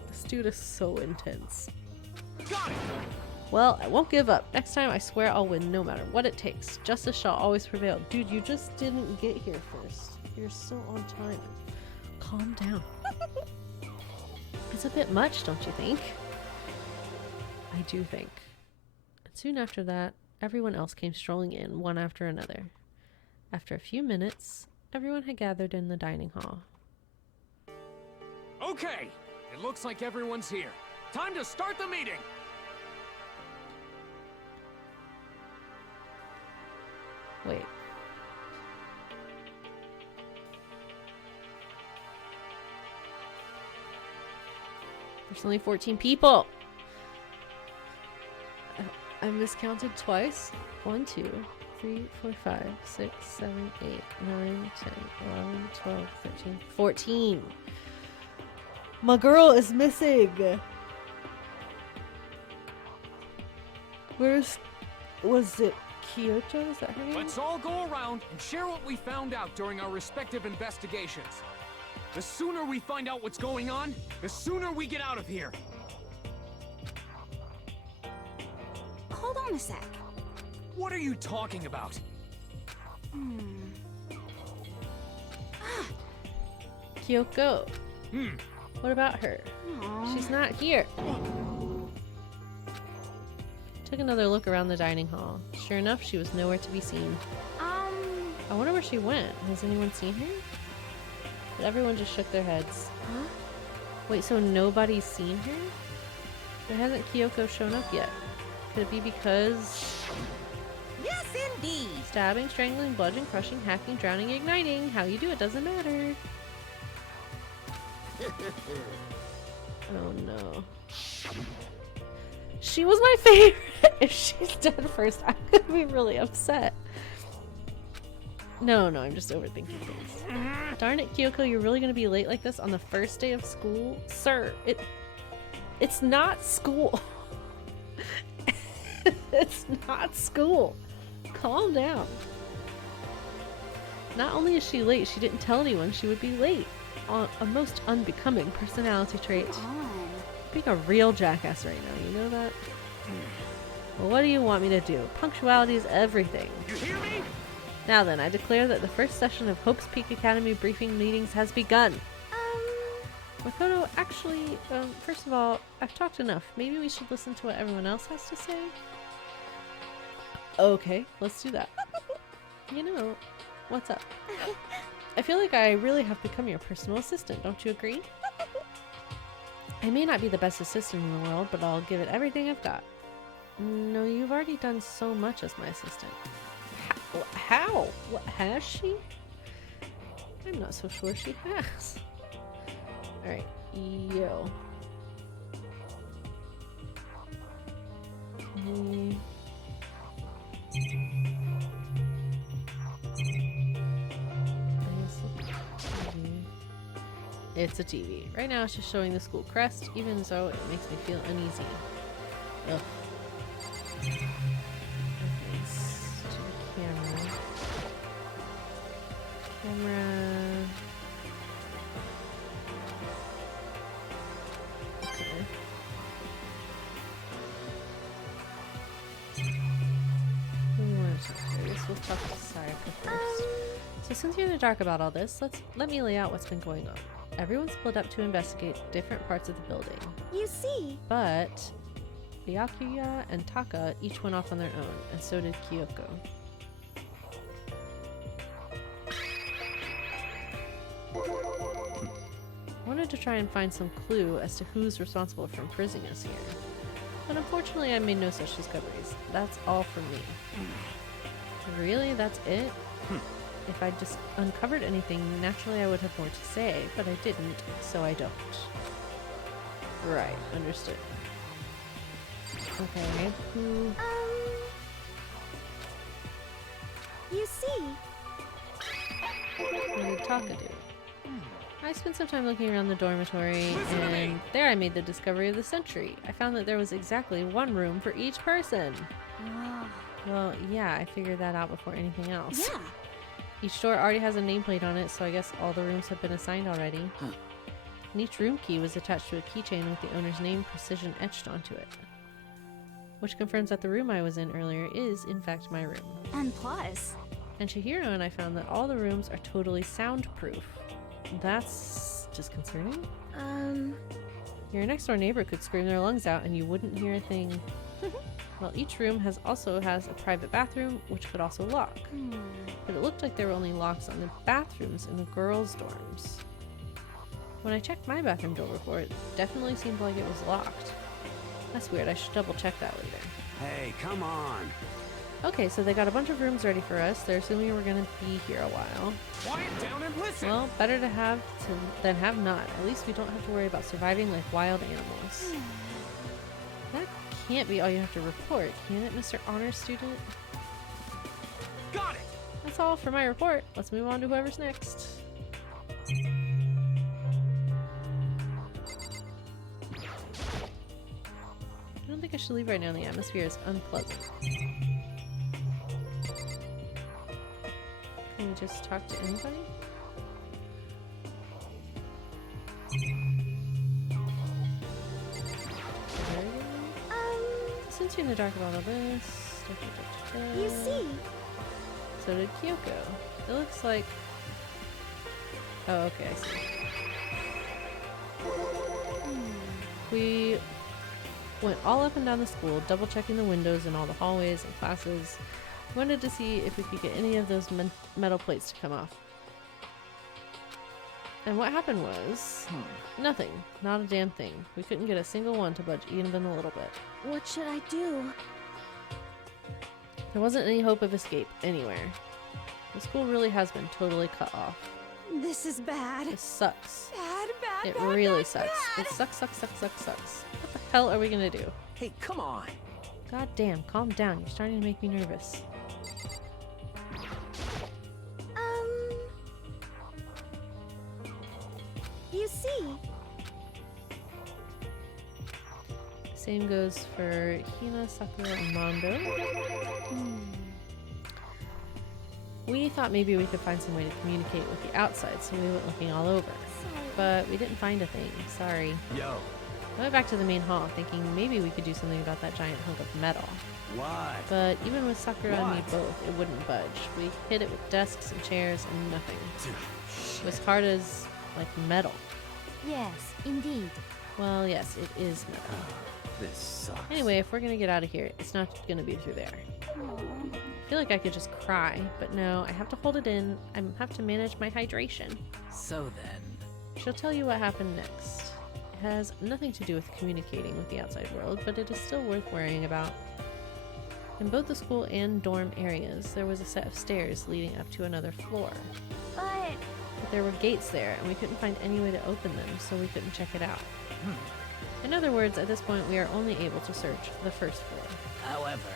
This dude is so intense. Got it! Well, I won't give up. Next time, I swear I'll win no matter what it takes. Justice shall always prevail. Dude, you just didn't get here first. You're so on time. Calm down. It's a bit much, don't you think? I do think. And soon after that, everyone else came strolling in, one after another. After a few minutes, everyone had gathered in the dining hall. Okay! It looks like everyone's here. Time to start the meeting! Wait. There's only 14 people! I miscounted twice. 1, 2, 3, 4, 5, 6, 7, 8, 9, 10, 11, 12, 13, 14. My girl is missing! Was it Kyoto? Is that her name? Let's all go around and share what we found out during our respective investigations. The sooner we find out what's going on, the sooner we get out of here. Hold on a sec. What are you talking about? Kyoko. What about her? She's not here. Took another look around the dining hall. Sure enough, she was nowhere to be seen. I wonder where she went. Has anyone seen her? But everyone just shook their heads. Huh? Wait, so nobody's seen her? Why hasn't Kyoko shown up yet? Could it be because... Yes, indeed. Stabbing, strangling, bludgeoning, crushing, hacking, drowning, igniting. How you do it doesn't matter. Oh no. She was my favorite! If she's dead first, I'm gonna be really upset. No, I'm just overthinking things. Darn it, Kyoko, you're really gonna be late like this on the first day of school? Sir, it's not school. It's not school. Calm down. Not only is she late, she didn't tell anyone she would be late. A most unbecoming personality trait. Being a real jackass right now, you know that? Well, what do you want me to do? Punctuality is everything. You hear me? Now then, I declare that the first session of Hope's Peak Academy briefing meetings has begun. Makoto, actually, first of all, I've talked enough. Maybe we should listen to what everyone else has to say? Okay, let's do that. You know, what's up? I feel like I really have become your personal assistant, don't you agree? I may not be the best assistant in the world, but I'll give it everything I've got. No, you've already done so much as my assistant. How? What, has she? I'm not so sure she has. Alright, Yo. It's a TV. Right now it's just showing the school crest, even so it makes me feel uneasy. Ugh. Okay, to the camera. Okay. Who do we want to talk to? I guess we'll talk to Sayaka first. So since you're in the dark about all this, let me lay out what's been going on. Everyone split up to investigate different parts of the building. You see? But Byakuya and Taka each went off on their own, and so did Kyoko. I wanted to try and find some clue as to who's responsible for imprisoning us here. But unfortunately I made no such discoveries. That's all from me. Really? That's it? If I'd just uncovered anything, naturally I would have more to say, but I didn't, so I don't. Right, understood. Okay, who... You see? What did Taka do? I spent some time looking around the dormitory, and there I made the discovery of the century. I found that there was exactly one room for each person. Well, yeah, I figured that out before anything else. Yeah. Each door already has a nameplate on it, so I guess all the rooms have been assigned already. And each room key was attached to a keychain with the owner's name precision etched onto it. Which confirms that the room I was in earlier is, in fact, my room. And plus... And Chihiro and I found that all the rooms are totally soundproof. That's disconcerting. Your next door neighbor could scream their lungs out and you wouldn't hear a thing. Well, each room also has a private bathroom, which could also lock. But it looked like there were only locks on the bathrooms in the girls' dorms. When I checked my bathroom door before, it definitely seemed like it was locked. That's weird, I should double check that later. Hey, come on. Okay, so they got a bunch of rooms ready for us. They're assuming we're gonna be here a while. Quiet down and listen! Well, better to have than have not. At least we don't have to worry about surviving like wild animals. That can't be all you have to report, can it, Mr. Honor Student? Got it! That's all for my report. Let's move on to whoever's next. I don't think I should leave right now. The atmosphere is unpleasant. Can we just talk to anybody? Since you're in the dark about all this... You see? So did Kyoko. It looks like... Oh, okay, I see. We went all up and down the school, double checking the windows in all the hallways and classes. We wanted to see if we could get any of those metal plates to come off. And what happened was... nothing. Not a damn thing. We couldn't get a single one to budge even a little bit. What should I do? There wasn't any hope of escape anywhere. The school really has been totally cut off. This is bad. This sucks. Bad, It bad, really bad, sucks. bad. It sucks. What the hell are we gonna do? Hey, come on. God damn, calm down. You're starting to make me nervous. You see? Same goes for Hina, Sakura, and Mondo. We thought maybe we could find some way to communicate with the outside, so we went looking all over. But we didn't find a thing. Sorry. Yo. I went back to the main hall, thinking maybe we could do something about that giant hunk of metal. What? But even with Sakura and me What? both, it wouldn't budge. We hit it with desks and chairs and nothing. It was hard as, like, metal. Yes, indeed. Well, yes, it is metal. This sucks. Anyway, if we're gonna get out of here, it's not gonna be through there. I feel like I could just cry, but no, I have to hold it in. I have to manage my hydration. So then... She'll tell you what happened next. It has nothing to do with communicating with the outside world, but it is still worth worrying about. In both the school and dorm areas, there was a set of stairs leading up to another floor. But but there were gates there, and we couldn't find any way to open them, so we couldn't check it out. In other words, at this point, we are only able to search the first floor. However,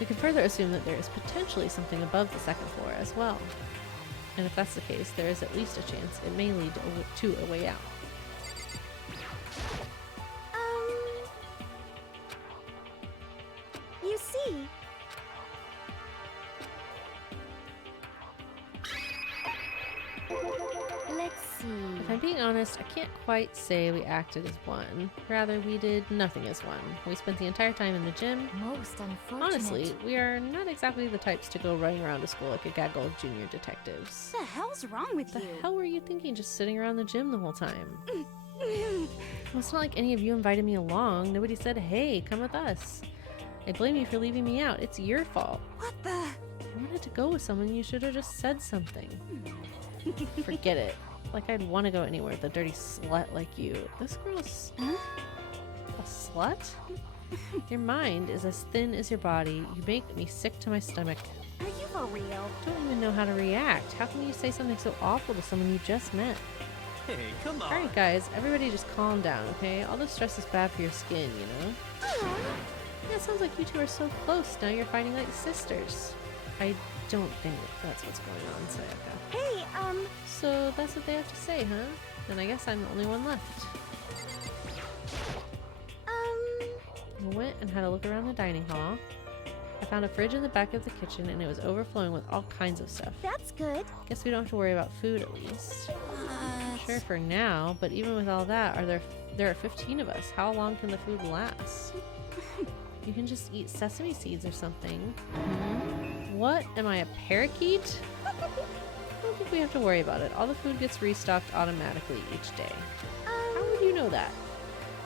We can further assume that there is potentially something above the second floor as well. And if that's the case, there is at least a chance it may lead to a way out. You see, let's see. If I'm being honest, I can't quite say we acted as one. Rather, we did nothing as one. We spent the entire time in the gym. Most unfortunate. Honestly, we are not exactly the types to go running around to school like a gaggle of junior detectives. What the hell's wrong with The you? hell were you thinking just sitting around the gym the whole time? Well, it's not like any of you invited me along. Nobody said, hey, come with us. I blame you for leaving me out. It's your fault. What the? I wanted to go with someone. You should have just said something. Forget it. Like I'd want to go anywhere with a dirty slut like you. This girl's a slut? Your mind is as thin as your body. You make me sick to my stomach. Are you for real? I don't even know how to react. How can you say something so awful to someone you just met? Hey, come on. Alright guys, everybody just calm down, okay? All this stress is bad for your skin, you know? Yeah, it sounds like you two are so close. Now you're fighting like sisters. I don't think that's what's going on, Sayaka. Hey, So that's what they have to say, huh? Then I guess I'm the only one left. I went and had a look around the dining hall. I found a fridge in the back of the kitchen and it was overflowing with all kinds of stuff. that's good. Guess we don't have to worry about food at least. Sure for now, but even with all that, there are 15 of us. How long can the food last? You can just eat sesame seeds or something. What? Am I a parakeet? I don't think we have to worry about it. All the food gets restocked automatically each day. How would you know that?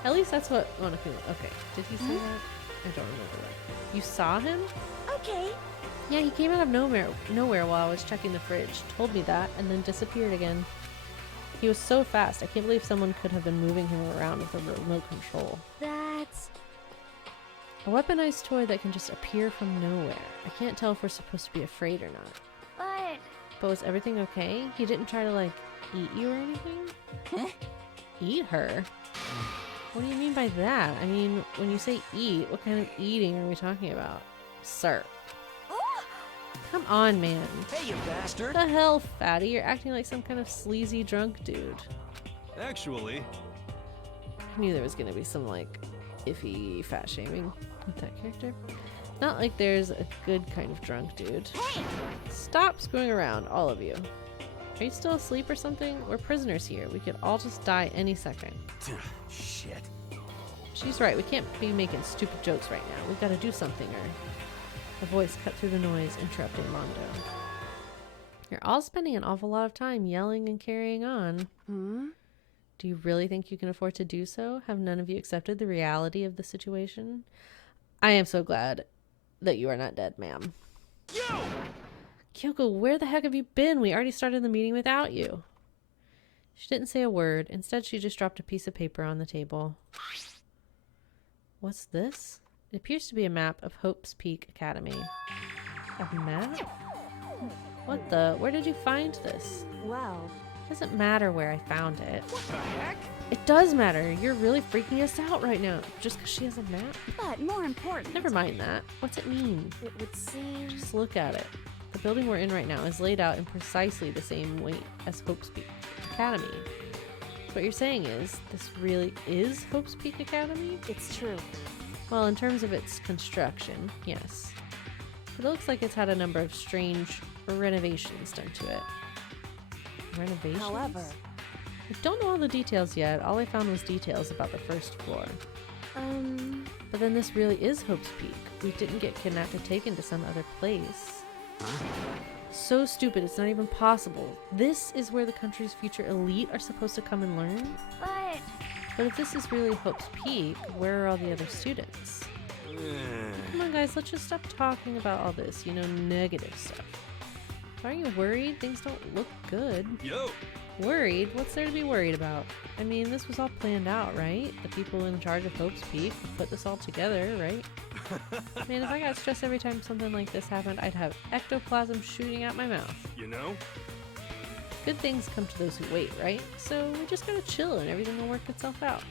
At least that's what Monokuma... Okay, did he say that? I don't remember that. You saw him? Okay. Yeah, he came out of nowhere while I was checking the fridge. Told me that, and then disappeared again. He was so fast, I can't believe someone could have been moving him around with a remote control. That's... A weaponized toy that can just appear from nowhere. I can't tell if we're supposed to be afraid or not. But was everything okay? He didn't try to, like, eat you or anything? Huh? Eat her? What do you mean by that? I mean, when you say eat, what kind of eating are we talking about? Sir. Come on, man. hey, you bastard! What the hell, fatty? You're acting like some kind of sleazy drunk dude. Actually, I knew there was gonna be some, like, iffy fat shaming with that character. Not like there's a good kind of drunk dude. Hey! Stop screwing around, all of you. Are you still asleep or something? We're prisoners here. We could all just die any second. Shit. She's right. We can't be making stupid jokes right now. We've got to do something, or... A voice cut through the noise, interrupting Mondo. You're all spending an awful lot of time yelling and carrying on. Do you really think you can afford to do so? Have none of you accepted the reality of the situation? I am so glad that you are not dead, ma'am. yo! Kyoko, where the heck have you been? We already started the meeting without you. She didn't say a word. Instead, she just dropped a piece of paper on the table. What's this? It appears to be a map of Hope's Peak Academy. A map? What the? Where did you find this? Well, It doesn't matter where I found it. What the heck? It does matter. You're really freaking us out right now. Just because she has a map? But more important, Never mind that. What's it mean? it would seem... Just look at it. The building we're in right now is laid out in precisely the same way as Hope's Peak Academy. So what you're saying is, this really is Hope's Peak Academy? It's true. Well, in terms of its construction, yes. It looks like it's had a number of strange renovations done to it. Renovations? However... I don't know all the details yet. All I found was details about the first floor. But then this really is Hope's Peak. We didn't get kidnapped or taken to some other place. So stupid, it's not even possible. This is where the country's future elite are supposed to come and learn? But if this is really Hope's Peak, where are all the other students? Come on guys, let's just stop talking about all this, you know, negative stuff. Aren't you worried? Things don't look good. Yo! Worried? What's there to be worried about? I mean, this was all planned out, right? The people in charge of Hope's Peak put this all together, right? Man, if I got stressed every time something like this happened, I'd have ectoplasm shooting out my mouth. You know? Good things come to those who wait, right? So we just gotta chill and everything will work itself out.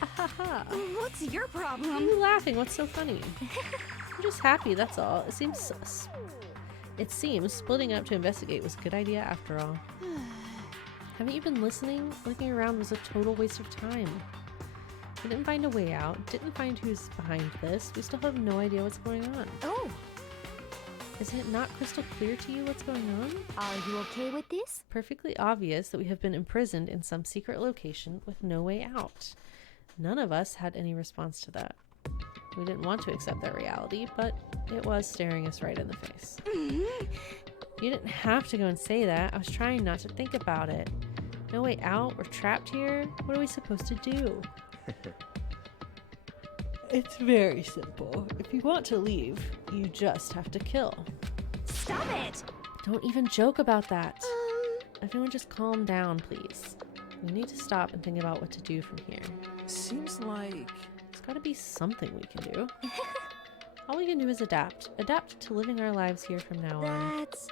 Haha. What's your Why are problem? you laughing? What's so funny? I'm just happy, that's all. It seems splitting up to investigate was a good idea after all. Haven't you been listening? Looking around was a total waste of time. We didn't find a way out, didn't find who's behind this. We still have no idea what's going on. Oh, Is it not crystal clear to you what's going on? are you okay with this? Perfectly obvious that we have been imprisoned in some secret location with no way out. None of us had any response to that. We didn't want to accept that reality, but it was staring us right in the face. You didn't have to go and say that. I was trying not to think about it. No way out? We're trapped here? What are we supposed to do? It's very simple. If you want to leave, you just have to kill. Stop it! Don't even joke about that. Everyone just calm down, please. We need to stop and think about what to do from here. Seems like... There's gotta be something we can do. All we can do is adapt. Adapt to living our lives here from now on. That's...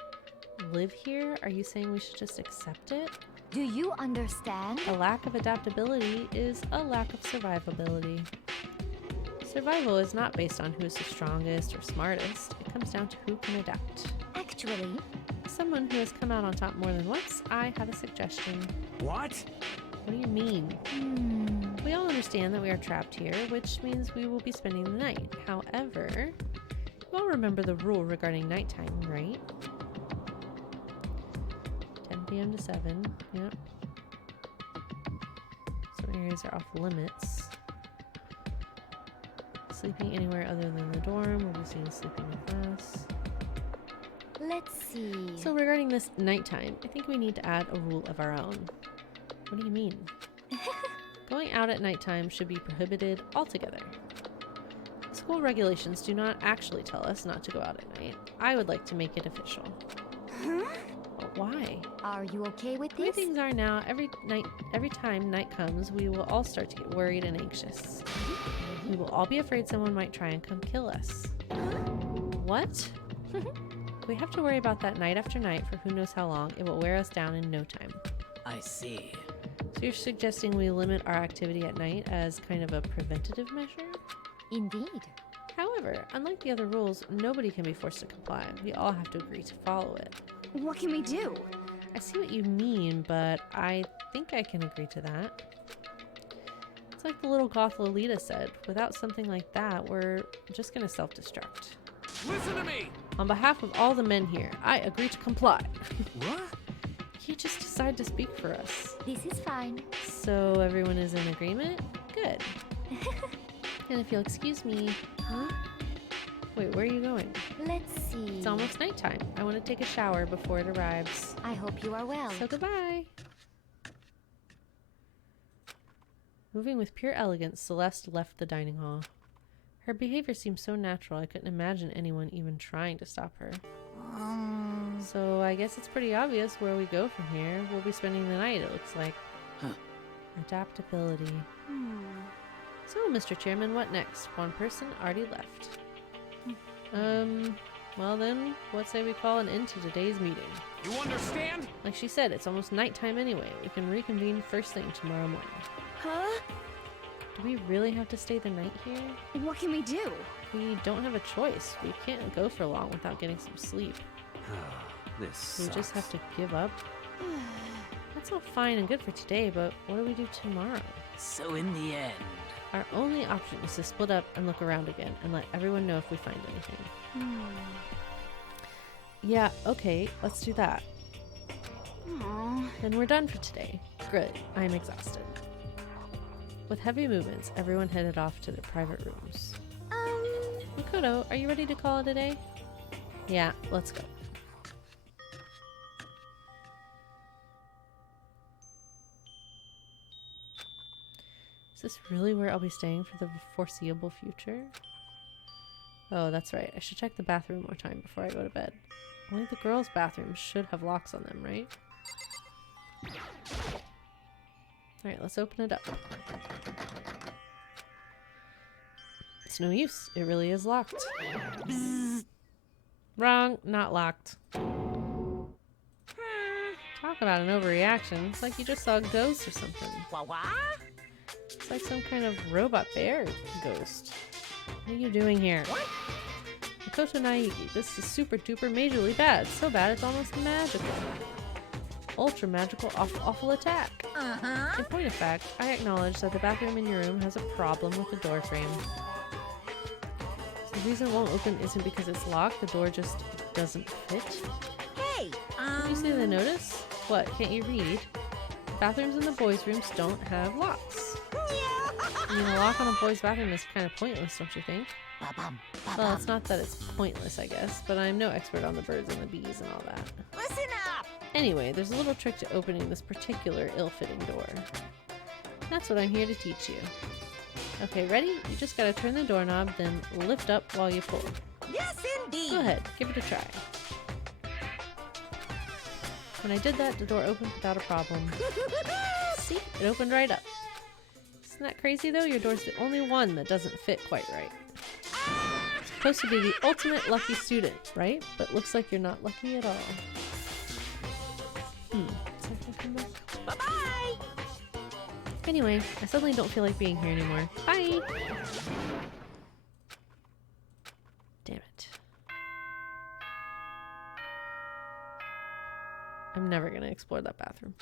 Live here? Are you saying we should just accept it? Do you understand? A lack of adaptability is a lack of survivability. Survival is not based on who is the strongest or smartest. It comes down to who can adapt. Actually, As someone who has come out on top more than once, I have a suggestion. What? What do you mean? We all understand that we are trapped here, which means we will be spending the night. However, you all remember the rule regarding nighttime, right? 10 p.m. to 7, yep. Some areas are off limits. Sleeping anywhere other than the dorm will be seen as sleeping in class. let's see. So regarding this nighttime, I think we need to add a rule of our own. What do you mean? Going out at nighttime should be prohibited altogether. School regulations do not actually tell us not to go out at night. I would like to make it official. Huh? But why? Are you okay with The way this? things are now, every time night comes, we will all start to get worried and anxious. We will all be afraid someone might try and come kill us. What? We have to worry about that night after night for who knows how long. It will wear us down in no time. I see. So you're suggesting we limit our activity at night as kind of a preventative measure? Indeed. However, unlike the other rules, nobody can be forced to comply. We all have to agree to follow it. What can we do? I see what you mean, but I think I can agree to that. It's like the little goth Lolita said, without something like that, we're just gonna self-destruct. Listen to me! On behalf of all the men here, I agree to comply. What? You just decide to speak for us. This is fine. So everyone is in agreement? Good. And if you'll excuse me... Huh? Wait, where are you going? Let's see. It's almost nighttime. I want to take a shower before it arrives. I hope you are well. So goodbye. Moving with pure elegance, Celeste left the dining hall. Her behavior seemed so natural, I couldn't imagine anyone even trying to stop her. So I guess it's pretty obvious where we go from here. We'll be spending the night, it looks like. Huh. Adaptability. So, Mr. Chairman, what next? One person already left. Well then, what say we call an end to today's meeting? You understand? Like she said, it's almost nighttime anyway. We can reconvene first thing tomorrow morning. Huh? Do we really have to stay the night here? What can we do? We don't have a choice. We can't go for long without getting some sleep. This We sucks. just have to give up. That's all fine and good for today, but what do we do tomorrow? So in the end... Our only option is to split up and look around again and let everyone know if we find anything. Yeah, okay, let's do that. Aw. Then we're done for today. Good, I am exhausted. With heavy movements, everyone headed off to their private rooms. Makoto, are you ready to call it a day? Yeah, let's go. Is this really where I'll be staying for the foreseeable future? Oh, that's right. I should check the bathroom one more time before I go to bed. Only the girls' bathrooms should have locks on them, right? Alright, let's open it up. It's no use. It really is locked. Wrong. Not locked. Talk about an overreaction. It's like you just saw a ghost or something. It's like some kind of robot bear ghost. What are you doing here? What? Makoto Naegi, this is super duper majorly bad. So bad it's almost magical. Ultra magical awful attack. In point of fact, I acknowledge that the bathroom in your room has a problem with the door frame. So the reason it won't open isn't because it's locked, the door just doesn't fit. Hey, Did you see the notice? What, can't you read? Bathrooms in the boys' rooms don't have locks. I mean, a lock on a boys' bathroom is kind of pointless, don't you think? Well, it's not that it's pointless, I guess, but I'm no expert on the birds and the bees and all that. Listen up! Anyway, there's a little trick to opening this particular ill-fitting door. That's what I'm here to teach you. Okay, ready? You just gotta turn the doorknob, then lift up while you pull. Yes, indeed! Go ahead, give it a try. When I did that, the door opened without a problem. See? It opened right up. Isn't that crazy though? Your door's the only one that doesn't fit quite right. It's supposed to be the ultimate lucky student, right? But looks like you're not lucky at all. Bye-bye! Anyway, I suddenly don't feel like being here anymore. Bye! Damn it. I'm never gonna explore that bathroom.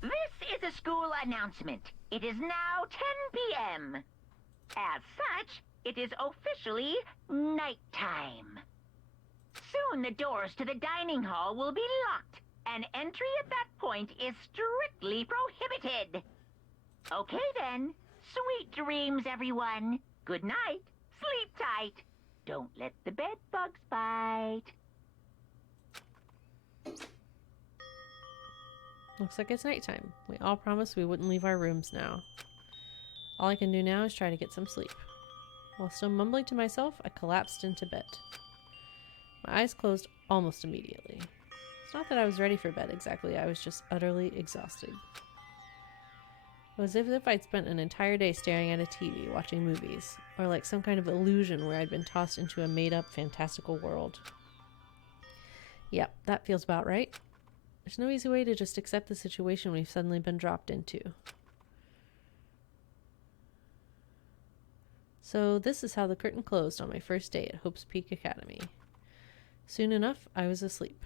This is a school announcement. It is now 10 p.m. As such, it is officially nighttime. Soon the doors to the dining hall will be locked, and entry at that point is strictly prohibited. Okay then, sweet dreams, everyone. Good night, sleep tight. Don't let the bed bugs bite. Looks like it's nighttime. We all promised we wouldn't leave our rooms now. All I can do now is try to get some sleep. While still mumbling to myself, I collapsed into bed. My eyes closed almost immediately. It's not that I was ready for bed exactly, I was just utterly exhausted. It was as if I'd spent an entire day staring at a TV, watching movies, or like some kind of illusion where I'd been tossed into a made-up, fantastical world. Yep, that feels about right. There's no easy way to just accept the situation we've suddenly been dropped into. So this is how the curtain closed on my first day at Hope's Peak Academy. Soon enough, I was asleep.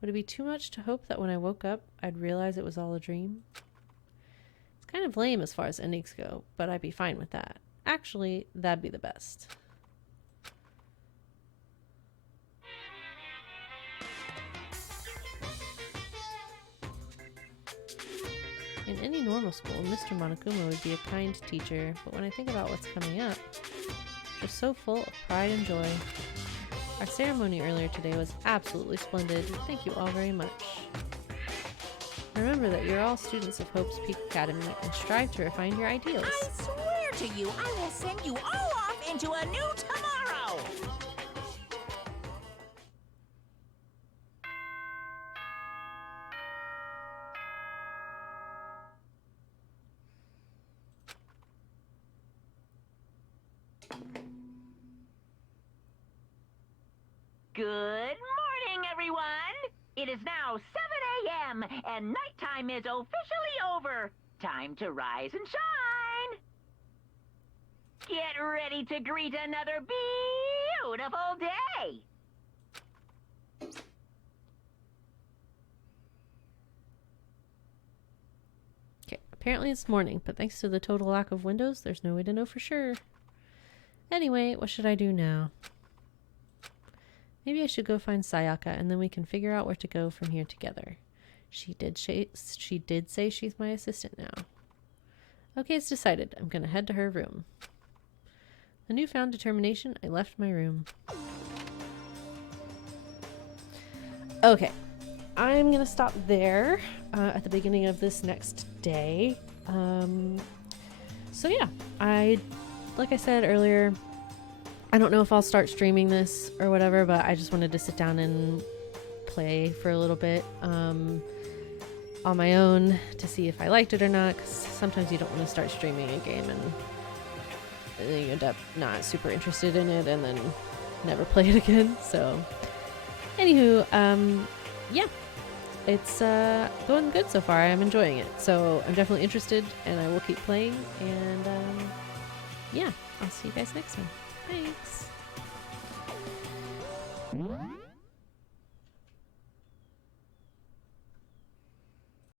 Would it be too much to hope that when I woke up, I'd realize it was all a dream? It's kind of lame as far as endings go, but I'd be fine with that. Actually, that'd be the best. In any normal school, Mr. Monokuma would be a kind teacher, but when I think about what's coming up, just so full of pride and joy. Our ceremony earlier today was absolutely splendid. Thank you all very much. Remember that you're all students of Hope's Peak Academy and strive to refine your ideals. I swear to you, I will send you all off into a new tomorrow! Good morning, everyone! It is now 7 a.m., and nighttime is officially over. Time to rise and shine! Get ready to greet another beautiful day! Okay, apparently it's morning, but thanks to the total lack of windows, there's no way to know for sure. Anyway, what should I do now? Maybe I should go find Sayaka, and then we can figure out where to go from here together. She did say she's my assistant now. Okay, it's decided. I'm gonna head to her room. With a newfound determination, I left my room. Okay, I'm gonna stop there at the beginning of this next day. So yeah, like I said earlier, I don't know if I'll start streaming this or whatever, but I just wanted to sit down and play for a little bit on my own to see if I liked it or not, because sometimes you don't want to start streaming a game and you end up not super interested in it, and then never play it again. So, anywho, yeah, it's going good so far. I'm enjoying it. So I'm definitely interested, and I will keep playing. And yeah, I'll see you guys next time. Thanks.